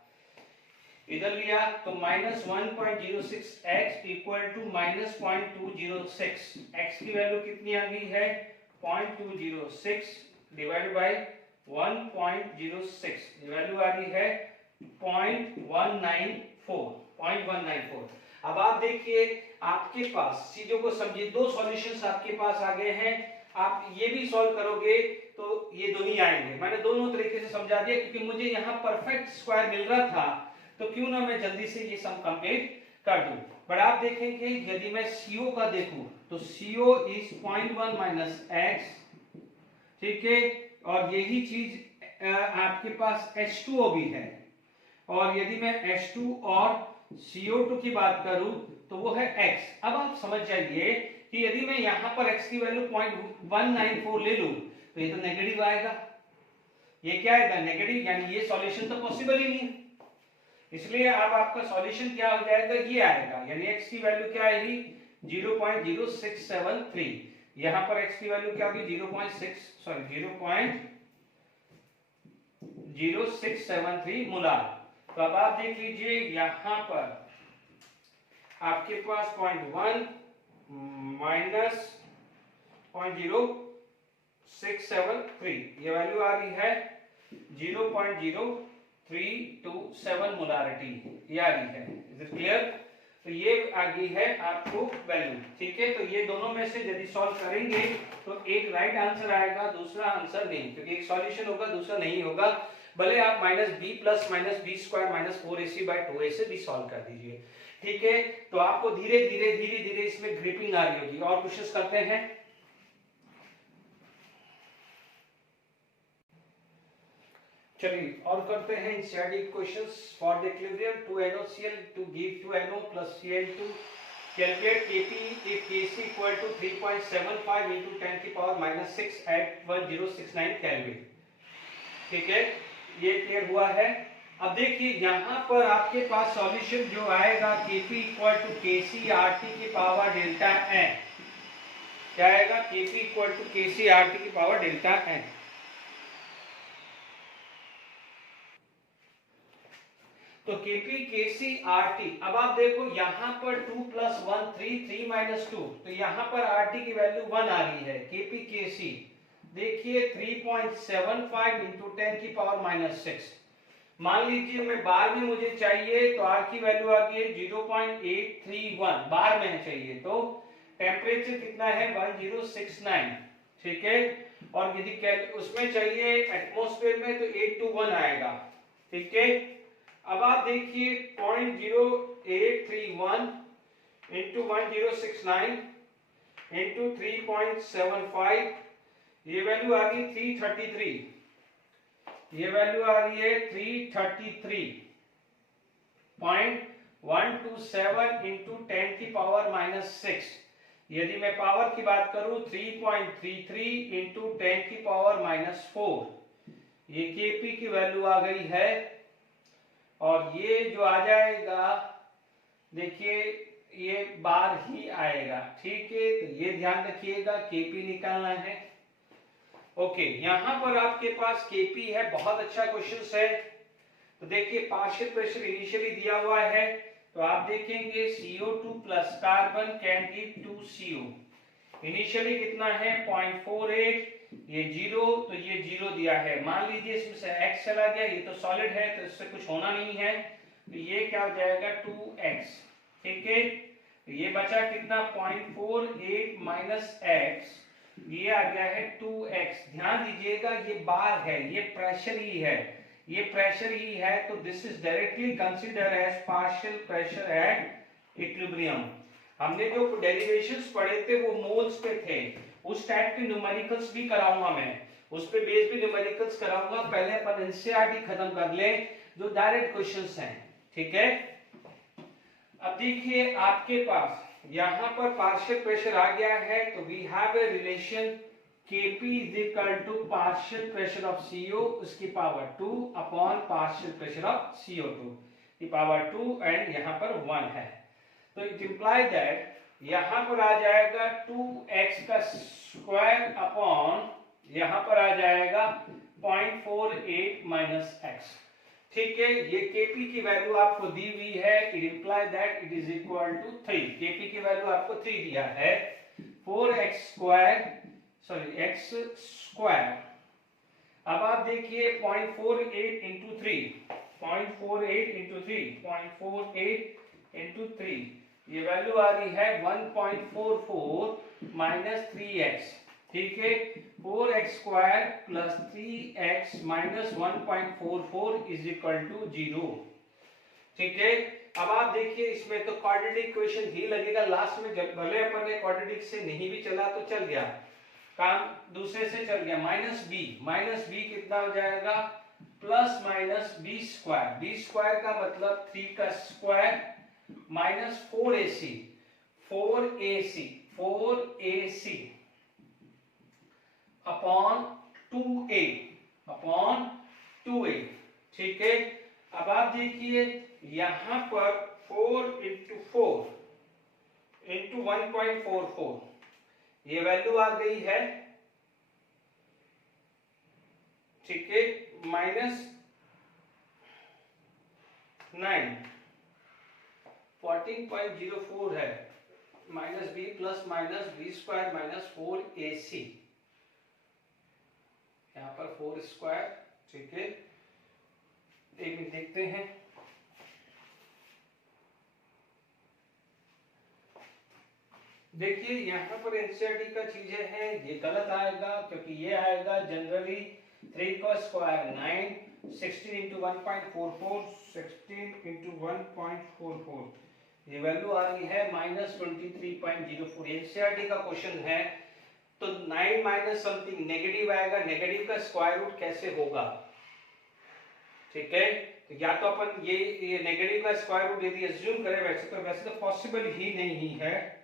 इधर लिया तो minus 1.06x equal to minus 0.206। x की वैल्यू कितनी आ गई है 0.206 डिवाइड बाय 1.06, वैल्यू आ रही है 0.194। अब आप देखिए आपके पास चीजों को समझिए, दो सॉल्यूशंस आपके पास आ गए हैं, आप ये भी सॉल्व करोगे तो ये दो ही आएंगे। मैंने दोनों तरीके से समझा दिया क्योंकि मुझे यहाँ परफेक्ट स्क्वायर मिल रहा था, तो क्यों ना मैं जल्दी से ये सम कंप्लीट कर दूं। बट आप देखेंगे यदि मैं CO का देखूं तो CO इज 0.1 माइनस x, ठीक है, और यही चीज आपके पास H2O भी है, और यदि मैं H2 और CO2 की बात करूं तो वो है x। अब आप समझ जाइए कि यदि मैं यहां पर x की वैल्यू 0.194 ले लूं तो ये तो नेगेटिव आएगा। ये क्या आएगा नेगेटिव, यानी ये सॉल्यूशन तो पॉसिबल ही नहीं है। इसलिए अब आपका सॉल्यूशन क्या हो जाएगा, ये आएगा, यानी x की वैल्यू क्या आएगी 0.0673। यहां पर x की वैल्यू क्या होगी 0.0673 मोलार। तो अब आप देख लीजिए यहां पर आपके पास 0.1 माइनस 0.0673, ये वैल्यू आ रही है 0.0327 मोलारिटी, ये आ रही है। Is it clear? तो ये आ गई है आपको वैल्यू, ठीक है। तो ये दोनों में से यदि सॉल्व करेंगे तो एक राइट आंसर आएगा, दूसरा आंसर नहीं, क्योंकि एक सॉल्यूशन होगा दूसरा नहीं होगा। भले आप -b plus -b square minus 4ac/2a से भी सॉल्व कर दीजिए, ठीक है। तो आपको धीरे धीरे इसमें ग्रिपिंग आ रही होगी। और क्वेश्चंस करते हैं। चलिए और करते हैं insert equations for the equilibrium 2NaCl to give 2No plus Cl2। Calculate Kp if Kc equal to 3.75 into 10 की पावर -6 at 1069 केल्विन, ठीक है, ये क्लियर हुआ है। अब देखिए यहाँ पर आपके पास सॉल्यूशन जो आएगा Kp equal to Kc RT की पावर डेल्टा n, क्या आएगा Kp equal to Kc RT की पावर डेल्टा n। तो Kp Kc RT, अब आप देखो यहाँ पर 2 + 1 3, 3 - 2, तो यहाँ पर RT की वैल्यू 1 आ रही है। Kp Kc देखिए 3.75 into 10 की पावर -6। मान लीजिए मैं बार में मुझे चाहिए तो R की वैल्यू आ गई है 0.831, बार में चाहिए तो टेम्परेचर कितना है 1069, ठीक है। और यदि उसमें चाहिए एटमॉस्फेयर में तो 821 आएगा, ठीक है। अब आप देखिए 0.0831 into 1069 into 3.75, ये वैल्यू आ गई 333, ये वैल्यू आ रही है 333.127 into 10 की पावर -6। यदि मैं पावर की बात करूं 3.33 into 10 की पावर -4, ये Kp की वैल्यू आ गई है। और ये जो आ जाएगा देखिए ये बार ही आएगा, ठीक है। तो ये ध्यान रखिएगा Kp निकालना है। ओके, यहां पर आपके पास Kp है, बहुत अच्छा क्वेश्चन है। तो देखिए पार्शियल प्रेशर इनिशियली दिया हुआ है, तो आप देखेंगे CO2 plus carbon can give 2CO। Initially कितना है 0.48, ये 0, तो ये 0 दिया है। मान लीजिए इसमें से x चला गया, ये तो सॉलिड है तो इससे कुछ होना नहीं है, तो ये क्या हो जाएगा 2x, ठीक है। तो ये बचा कितना 0.48 माइनस x, ये आ गया है 2x। ध्यान दीजिएगा ये बार है, ये प्रेशर ही है, ये प्रेशर ही है, तो this is directly consider as partial pressure at equilibrium. हमने जो डेरिवेशंस पढ़े थे वो मोल्स पे थे, उस टाइप के न्यूमेरिकल्स भी कराऊंगा मैं, उस पे बेस भी न्यूमेरिकल्स कराऊंगा। पहले अपन एनसीईआरटी खत्म कर ले जो डायरेक्ट क्वेश्चंस हैं, ठीक है। अब देखिए आपके पास यहां पर पार्शियल प्रेशर आ गया है, तो we have a relation Kp is equal to partial pressure of CO उसकी power 2 upon partial pressure of CO2 की पावर 2 एंड यहाँ पर 1 है। तो इट इंप्लाई दैट यहाँ पर आ जाएगा 2x का स्क्वायर अपॉन यहाँ पर आ जाएगा 0.48 माइनस एक्स। ठीक है, ये Kp की वैल्यू आपको दी हुई है, it imply that it is equal to 3। Kp की वैल्यू आपको 3 दिया है, 4x square sorry x square. अब आप देखिए 0.48 इंटू 3, 0.48 इंटू 3, 0.48 इंटू 3, ये वैल्यू आ रही है 1.44 माइनस 3x। ठीक है, 4x square plus 3x minus 1.44 is equal to 0। ठीक है, अब आप देखिए इसमें तो क्वाड्रेटिक इक्वेशन ही लगेगा लास्ट में, जब भले अपन ने क्वाड्रेटिक से नहीं भी चला तो चल गया, काम दूसरे से चल गया। माइनस बी कितना हो जाएगा, plus minus b square. B square का मतलब 3 का square minus 4ac upon 2a। ठीक है, अब आप देखिए यहां पर 4 इंटू 4 इंटू 1.44, ये वैल्यू आ गई है। ठीक है, माइनस 9, 14.04 है, minus b plus minus b square minus 4ac, यहाँ पर 4 स्क्वायर। ठीक है, एक मिनट देखते हैं। देखिए यहाँ पर एनसीईआरटी का चीजें हैं, ये गलत आएगा क्योंकि ये आएगा जनरली 3 का स्क्वायर 9, 16 इंटू 1.44, 16 इंटू 1.44, ये वैल्यू आ रही है माइनस 23.04। एनसीईआरटी का क्वेश्चन है, तो 9 माइनस समथिंग नेगेटिव आएगा, नेगेटिव का स्क्वायर रूट कैसे होगा। ठीक है, तो या तो अपन ये नेगेटिव का स्क्वायर रूट यदि अज्यूम करें, वैसे तो पॉसिबल ही नहीं है।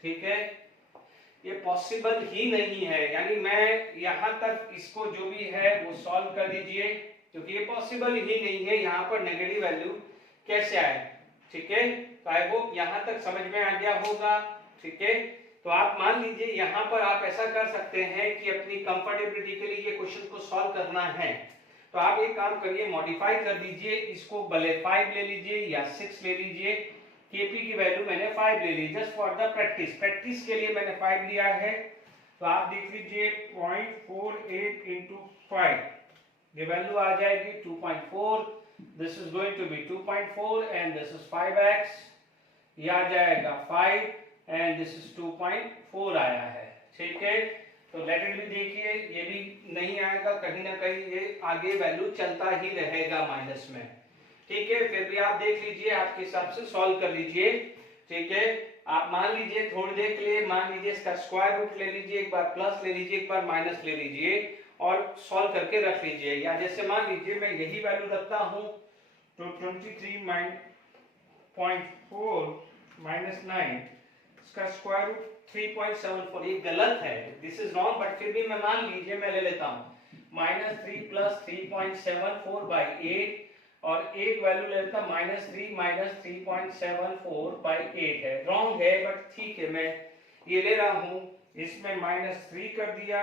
ठीक है, ये पॉसिबल ही नहीं है, यानी मैं यहां तक इसको जो भी है वो सॉल्व कर दीजिए, क्योंकि ये पॉसिबल ही नहीं है यहाँ पर नेगेटिव वैल्यू कैसे आए। ठीक है, तो आई होप यहां तक समझ में आ गया होगा। ठीक है, तो आप मान लीजिए यहाँ पर आप ऐसा कर सकते हैं कि अपनी कंफर्टेबिलिटी के लिए ये क्वेश्चन को सॉल्व करना है, तो आप एक काम करिए, मॉडिफाई कर दीजिए इसको, भले 5 ले लीजिए या 6 ले लीजिए। Kp की वैल्यू मैंने 5 ले ली, जस्ट फॉर द प्रैक्टिस के लिए मैंने 5 लिया है। तो आप देख लीजिए 0.48 इंटू 5, ये वैल्यू आ जाएगी 2.4, this is going to be 2.4 and this is 5x, ये आ जाएगा 5 एंड दिस इज 2.4 आया है। ठीक है, तो लेट इट भी देखिए, ये भी नहीं आएगा, कहीं ना कहीं ये आगे वैल्यू चलता ही रहेगा माइनस में। ठीक है, फिर भी आप देख लीजिए, आपके हिसाब से सॉल्व कर लीजिए। ठीक है, आप मान लीजिए थोड़ी देर के लिए मान लीजिए इसका स्क्वायर रूट ले लीजिए, एक बार प्लस ले लीजिए, एक बार माइनस ले लीजिए और सॉल्व करके रख लीजिए। या जैसे मान लीजिए मैं यही वैल्यू रखता हूं, तो 23.4 माइनस 9, इसका स्क्वायर रूट 3.74, ये गलत है, दिस इज रॉन्ग, बट फिर भी मैं मान लीजिए मैं ले लेता हूं माइनस 3 प्लस 3.74 बाई 8, और एक वैल्यू ले लेता माइनस 3 माइनस 3.74 बाई 8 है, रॉन्ग है बट ठीक है, मैं ये ले रहा हूं, इसमें माइनस 3 कर दिया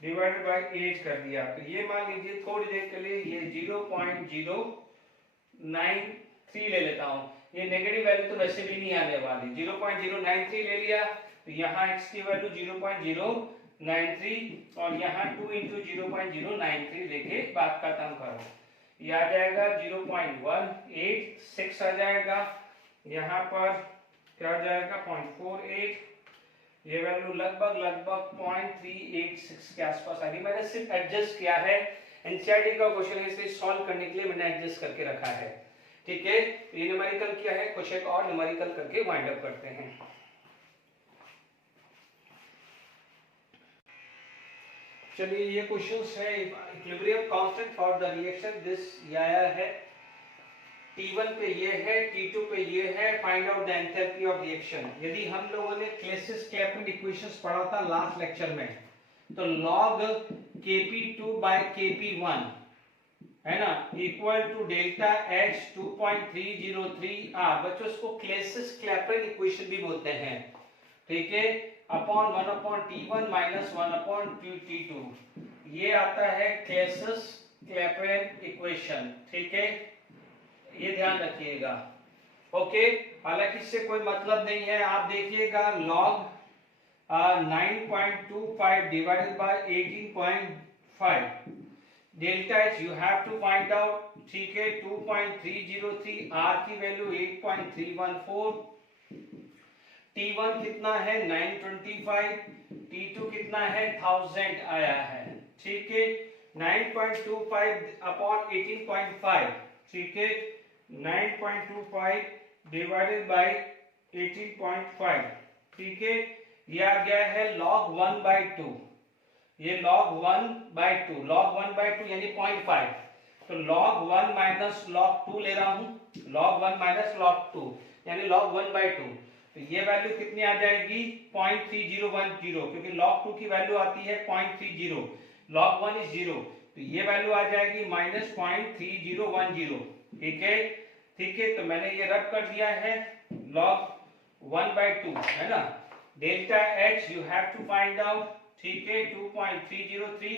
डिवाइडेड बाई 8 कर दिया, तो ये मान लीजिए थोड़ी देर के लिए ये 0.093 ले लेता हूं। ये नेगेटिव वैल्यू तो वैसे भी नहीं आने वाली, 0.093 ले लिया, तो यहाँ x की वैल्यू 0.093 और यहाँ 2 इंटू 0.093 लेके बात का काम करो, ये आ जाएगा 0.186 आ जाएगा, यहाँ पर क्या आ जाएगा 0.48, ये वैल्यू लगभग 0.386 के आसपास आ रही। मैंने सिर्फ एडजस्ट किया है, एनसीईआरटी का क्वेश्चन है इसे सॉल्व करने के लिए मैंने एडजस्ट करके रखा है। ठीक है, तो ये न्यूमेरिकल किया है, कुछ एक और न्यूमेरिकल करके वाइंड अप करते हैं। चलिए ये क्वेश्चंस है, equilibrium constant for the reaction this ये आया है, T1 पे ये है, T2 पे ये है, find out the enthalpy of reaction. यदि हम लोगों ने क्लेसिस-क्लैपमैन इक्वेशंस पढ़ा था लास्ट लेक्चर में, तो log Kp2 by Kp1 है ना, equal to delta H 2.303 R. बच्चों इसको क्लेसिस क्लैपेरन इक्वेशन भी बोलते हैं, ठीक है, अपॉन 1/T1 माइनस 1/T2, ये आता है क्लेसिस क्लैपेरन इक्वेशन, ठीक है, ये ध्यान रखिएगा। ओके, हालांकि इससे कोई मतलब नहीं है, आप देखिएगा log 9.25 divided by 18.5 delta H you have to find out, ठीक है, 2.303, आर की वैल्यू 8.314, T1 कितना है 925, T2 कितना है 1000 आया है, ठीक है, 9.25 अपॉन 18.5, ठीक है, 9.25 डिवाइडेड बाय 18.5, ठीक है, ये आ गया है log 1/2, ये log 1/2, log 1/2 यानी 0.5, तो log 1 माइनस log 2 ले रहा हूं, log 1 माइनस log 2 यानी log 1/2, तो ये वैल्यू कितनी आ जाएगी 0.3010, क्योंकि log 2 की वैल्यू आती है 0.30, log 1 इज 0, तो ये वैल्यू आ जाएगी माइनस 0.3010, ठीक है, ठीक है, तो मैंने ये रब कर दिया है log 1/2, है ना, delta H you have to find out, ठीक है, 2.303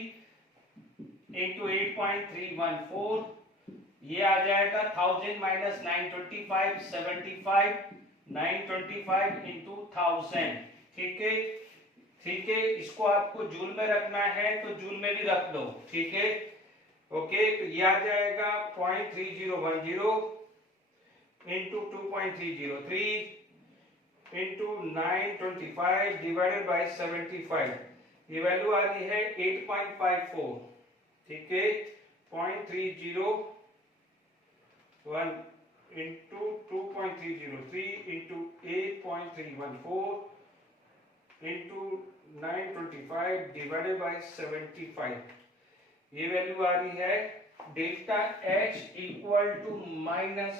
into 8.314, ये आ जाएगा 1000 माइनस 925 75, 925 into 1000, ठीक है, ठीक है, इसको आपको जूल में रखना है तो जूल में भी रख दो, ठीक है, ओके, तो ये आ जाएगा 0.3010 into 2.303 into 925 डिवाइडेड बाय 75, ये वैल्यू आ रही है 8.54, ठीक है, 0.301 into 2.303 into 8.314 into 925 divided by 75, ये वैल्यू आ रही है delta h equal to minus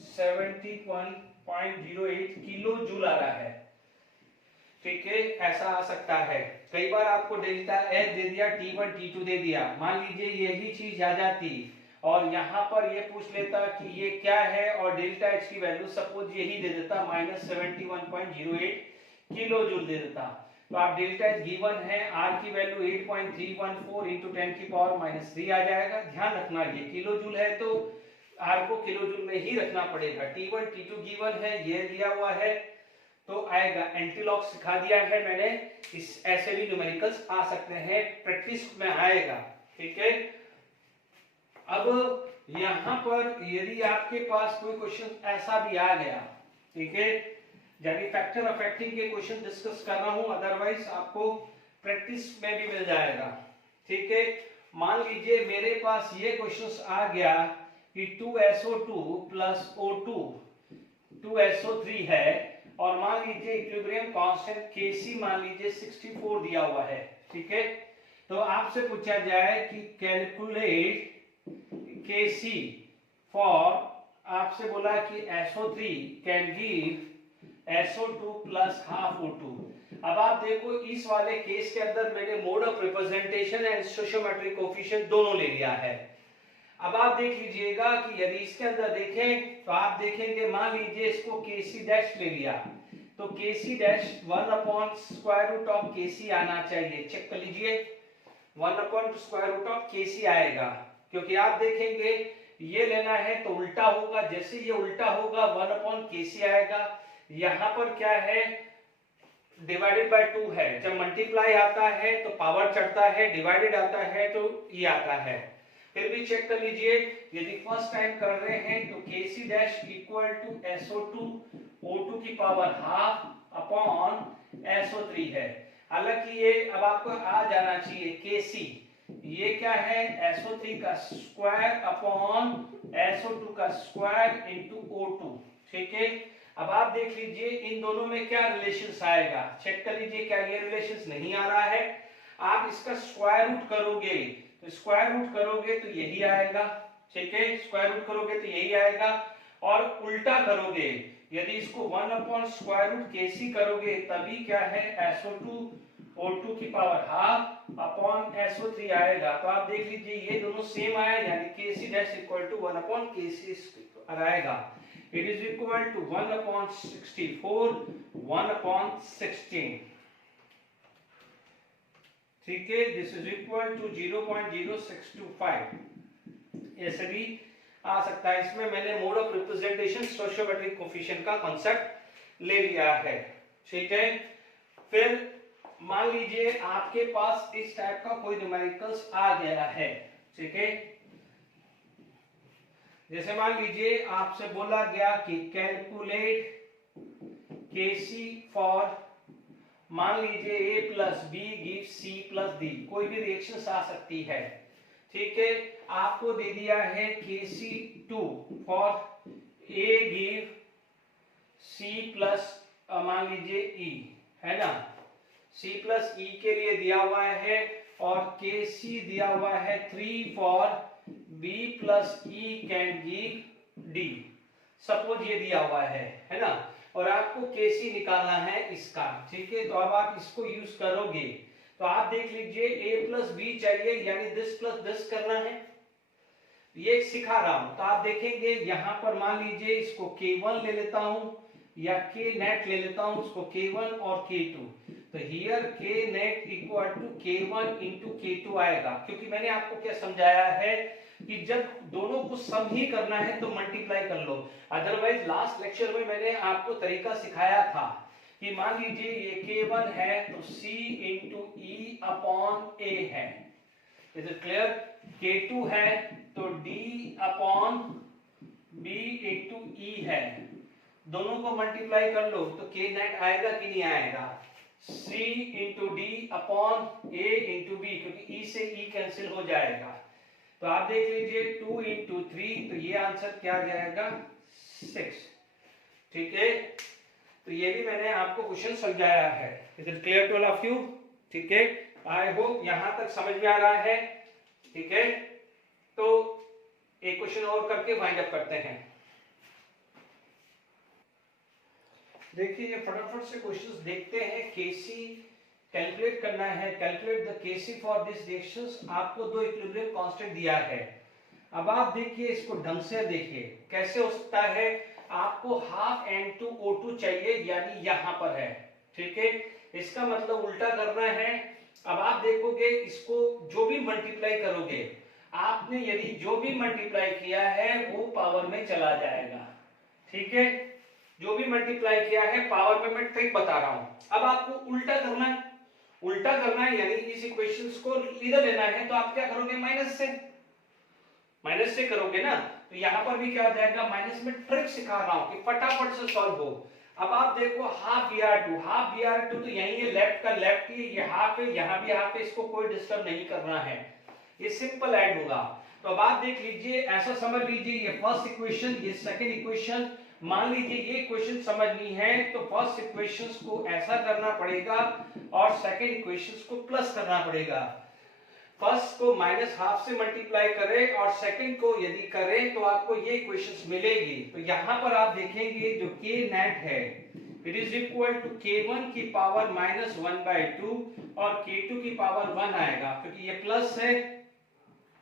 71.08 kilo joule आ रहा है, ठीक है, ऐसा आ सकता है। कई बार आपको डेल्टा एच दे दिया, T1 T2 दे दिया, मान लीजिए यही चीज आ जाती और यहाँ पर ये पूछ लेता कि ये क्या है और डेल्टा एच की वैल्यू सपोज यही दे देता माइनस 71.08 किलो जूल दे देता, तो आप डेल्टा एच गिवन है, आर की वैल्यू 8.314 इंटू 10⁻³ आ जाएगा। ध्यान रखना ये किलो जूल है तो आर को किलो जूल में ही रखना पड़ेगा। T1 T2 गिवन है, ये दिया हुआ है तो आएगा, एंटीलॉग सिखा दिया है मैंने, इस ऐसे भी न्यूमेरिकल्स आ सकते हैं, प्रैक्टिस में आएगा, ठीक है। अब यहाँ पर यदि आपके पास कोई क्वेश्चन ऐसा भी आ गया, ठीक है, यानी फैक्टर अफेक्टिंग के क्वेश्चन डिस्कस कर रहा हूं, अदरवाइज आपको प्रैक्टिस में भी मिल जाएगा, ठीक है। मान लीजिए मेरे पास ये क्वेश्चन आ गया कि 2SO2 प्लस O2 2SO3 है और मान लीजिए इक्विलिब्रियम कांस्टेंट Kc मान लीजिए 64 दिया हुआ है, ठीक है, तो आपसे पूछा जाए कि कैलकुलेट Kc फॉर, आपसे बोला कि SO3 can give SO2 plus half O2। अब आप देखो इस वाले केस के अंदर मैंने mode of representation and stoichiometric coefficient दोनों ले लिया है। अब आप देख लीजिएगा कि यदि इसके अंदर देखें तो आप देखेंगे, मान लीजिए इसको Kc डैश ले लिया तो Kc डैश 1/√ऑफ Kc आना चाहिए, चेक कर लीजिए 1/√ऑफ Kc आएगा, क्योंकि आप देखेंगे ये लेना है तो उल्टा होगा, जैसे ये उल्टा होगा 1/Kc आएगा, यहाँ पर क्या है डिवाइडेड बाय 2 है, जब मल्टीप्लाई आता है तो पावर चढ़ता है, डिवाइडेड आता है तो ये आता है। फिर भी चेक कर लीजिए, यदि फर्स्ट टाइम कर रहे हैं तो Kc dash equal to SO2 O2 की पावर हाफ अपॉन SO3 है। हालांकि ये अब आपको आ जाना चाहिए Kc, ये क्या है SO3 का स्क्वायर अपॉन SO2 का स्क्वायर इनटू O2, ठीक है। अब आप देख लीजिए इन दोनों में क्या रिलेशंस आएगा, चेक कर लीजिए, क्या ये रिलेशंस नहीं आ रहा है। आप इसका स्क्वायर रूट करोगे तो स्क्वायर रूट करोगे तो यही आएगा, ठीक है, स्क्वायर रूट करोगे तो यही आएगा, और उल्टा करोगे यदि इसको 1/√Kc करोगे तभी क्या है SO2 O2 की पावर हाफ अपॉन SO3 आएगा। तो आप देख लीजिए ये दोनों सेम आया, यानी Kc dash equal to 1 upon Kc आएगा। It is equal to 1 upon 64 1 upon 16। ठीक है, दिस इज इक्वल टू 0.0625। ऐसे भी आ सकता है। इसमें मैंने मोड ऑफ रिप्रेजेंटेशन स्टोइचोमेट्रिक कोफिशिएंट का कांसेप्ट ले लिया है। ठीक है, फिर मान लीजिए आपके पास इस टाइप का कोई न्यूमेरिकल्स आ गया है। ठीक है, जैसे मान लीजिए आपसे बोला गया कि कैलकुलेट Kc फॉर, मान लीजिए A plus b give C plus d, कोई भी रिएक्शन आ सकती है। ठीक है, आपको दे दिया है Kc2 for A give C plus मान लीजिए E, है ना, C प्लस E के लिए दिया हुआ है, और Kc दिया हुआ है 3 for B plus E can give D। Suppose ये दिया हुआ है ना, और आपको Kc निकालना है इसका। ठीक है, तो अब आप इसको यूज करोगे तो आप देख लीजिए A प्लस बी चाहिए, यानी दिस प्लस दिस करना है। ये सिखा रहा हूं, तो आप देखेंगे यहां पर मान लीजिए इसको K1 ले लेता हूं या K नेट ले लेता हूं, उसको K1 और K2। तो here K net equal to K1 into K2 आएगा, क्योंकि मैंने आपको क्या समझाया है कि जब दोनों को सम ही करना है तो मल्टीप्लाई कर लो। अदरवाइज लास्ट लेक्चर में मैंने आपको तरीका सिखाया था कि मान लीजिए ये K1 है तो C into E upon A है। Is it clear? K2 है तो D upon B into E है। दोनों को मल्टीप्लाई कर लो तो K नेट आएगा कि नहीं आएगा? C into D upon A into B, क्योंकि E से E कैंसिल हो जाएगा। तो आप देख लीजिए 2 इंटू 3, तो ये आंसर क्या आ जाएगा? 6। ठीक है, तो ये भी मैंने आपको क्वेश्चन समझाया है। Is it clear to all of you? ठीक है, आई होप यहां तक समझ में आ रहा है। ठीक है, तो एक क्वेश्चन और करके वाइंड अप करते हैं। देखिए ये फटाफट से क्वेश्चंस देखते हैं। Kc कैलकुलेट करना है, calculate the Kc for this reactions. आपको दो इक्विलिब्रियम कांस्टेंट दिया है। अब आप देखिए इसको ढंग से देखिए कैसे हो सकता है। आपको हाफ N2O2 चाहिए, यानी यहां पर है। ठीक है, इसका मतलब उल्टा करना है। अब आप देखोगे इसको जो भी मल्टीप्लाई करोगे, आपने यदि जो भी मल्टीप्लाई किया है वो पावर में चला जाएगा। ठीक है, जो भी मल्टीप्लाई किया है पावर में, मैं ट्रिक बता रहा हूं। अब आपको उल्टा करना है, उल्टा करना है यानी इस इक्वेशंस को इधर लेना है, तो आप क्या करोगे? माइनस से करोगे ना, तो यहां पर भी क्या आ जाएगा? माइनस में। ट्रिक सिखा रहा हूं कि फटाफट से सॉल्व हो। अब आप देखो हाफ BR2 तो यही है, लेफ्ट का लेफ्ट ही, ये हाफ है, यहां भी हाफ है, इसको कोई डिस्टर्ब नहीं करना है, ये सिंपल ऐड होगा। तो अब आप देख लीजिए, ऐसा समझ लीजिए ये फर्स्ट इक्वेशन, ये सेकंड इक्वेशन। मान लीजिए ये इक्वेशन समझनी है तो फर्स्ट इक्वेशंस को ऐसा करना पड़ेगा और सेकंड इक्वेशंस को प्लस करना पड़ेगा। फर्स्ट को माइनस हाफ से मल्टीप्लाई करें और सेकंड को यदि करें तो आपको ये इक्वेशंस मिलेगी। तो यहां पर आप देखेंगे जो K नेट है it is equal to K1 की पावर -1/2 और K2 की पावर 1 आएगा, क्योंकि ये प्लस है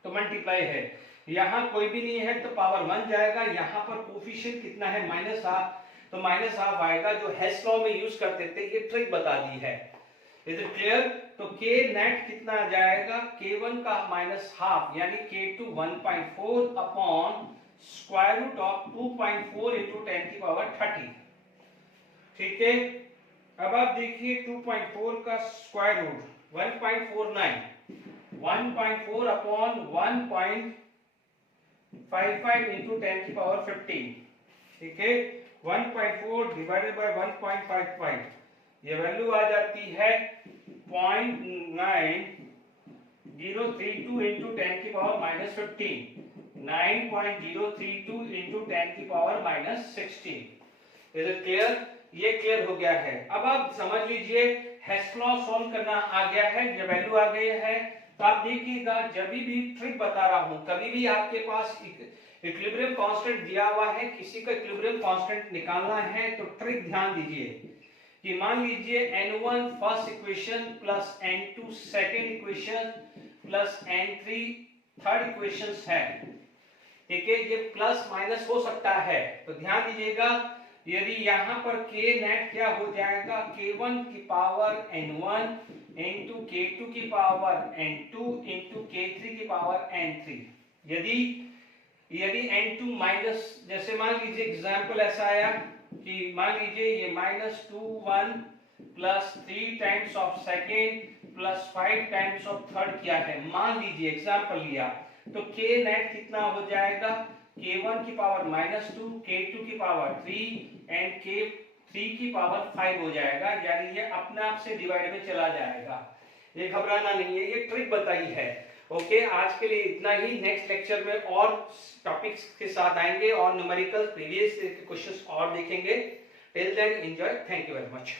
तो मल्टीप्लाई है। यहां कोई भी नहीं है तो पावर 1 जाएगा। यहां पर कोफिशिएंट कितना है? -1/2, तो -1/2 आएगा, जो हेस लॉ में यूज करते थे। ये ट्रिक बता दी है। Is it clear? तो K नेट कितना आ जाएगा? K1 का -1/2 यानी K2 1.4 upon square root of 2.4 into 10⁻30। ठीक है, अब आप देखिए 2.4 का स्क्वायर रूट 1.49, 1.4 अपॉन 1.55 इंटू 10⁻15। ठीक है, 1.4 डिवाइडेड बाय 1.55, ये वैल्यू आ जाती है 0.9032 into 10⁻15, 9.032 into 10⁻16। Is it clear? ये क्लियर हो गया है। अब आप समझ लीजिए हेस लॉ सॉल्व करना आ गया है, ये वैल्यू आ गई है। तो आप देखिएगा जब भी ट्रिक बता रहा हूं, कभी भी आपके पास इक्विलिब्रियम कांस्टेंट दिया हुआ है, किसी का इक्विलिब्रियम कांस्टेंट निकालना है तो ट्रिक ध्यान दीजिए कि मान लीजिए n1 first equation plus n2 second equation plus n3 third equation है, ठीक है। ये प्लस माइनस हो सकता है, तो ध्यान दीजिएगा यदि यहाँ पर k नेट क्या हो जाएगा, k1 की पावर n1 इंटू k2 की पावर n2 इंटू k3 की पावर n3। यदि n2 माइनस, जैसे मान लीजिए एग्जाम्पल ऐसा आया कि मान लीजिए ये -2 1 plus 3 times of second plus 5 times of third किया है, मान लीजिए एग्जाम्पल लिया, तो k नेट कितना हो जाएगा, k1 की पावर -2, k2 की पावर 3 एंड k3 की पावर 5 हो जाएगा, यानी ये अपने आप से डिवाइड में चला जाएगा। ये घबराना नहीं है, ये ट्रिक बताई है। ओके, आज के लिए इतना ही। नेक्स्ट लेक्चर में और टॉपिक्स के साथ आएंगे और न्यूमेरिकल प्रीवियस क्वेश्चंस और देखेंगे। Till then enjoy, thank you very much.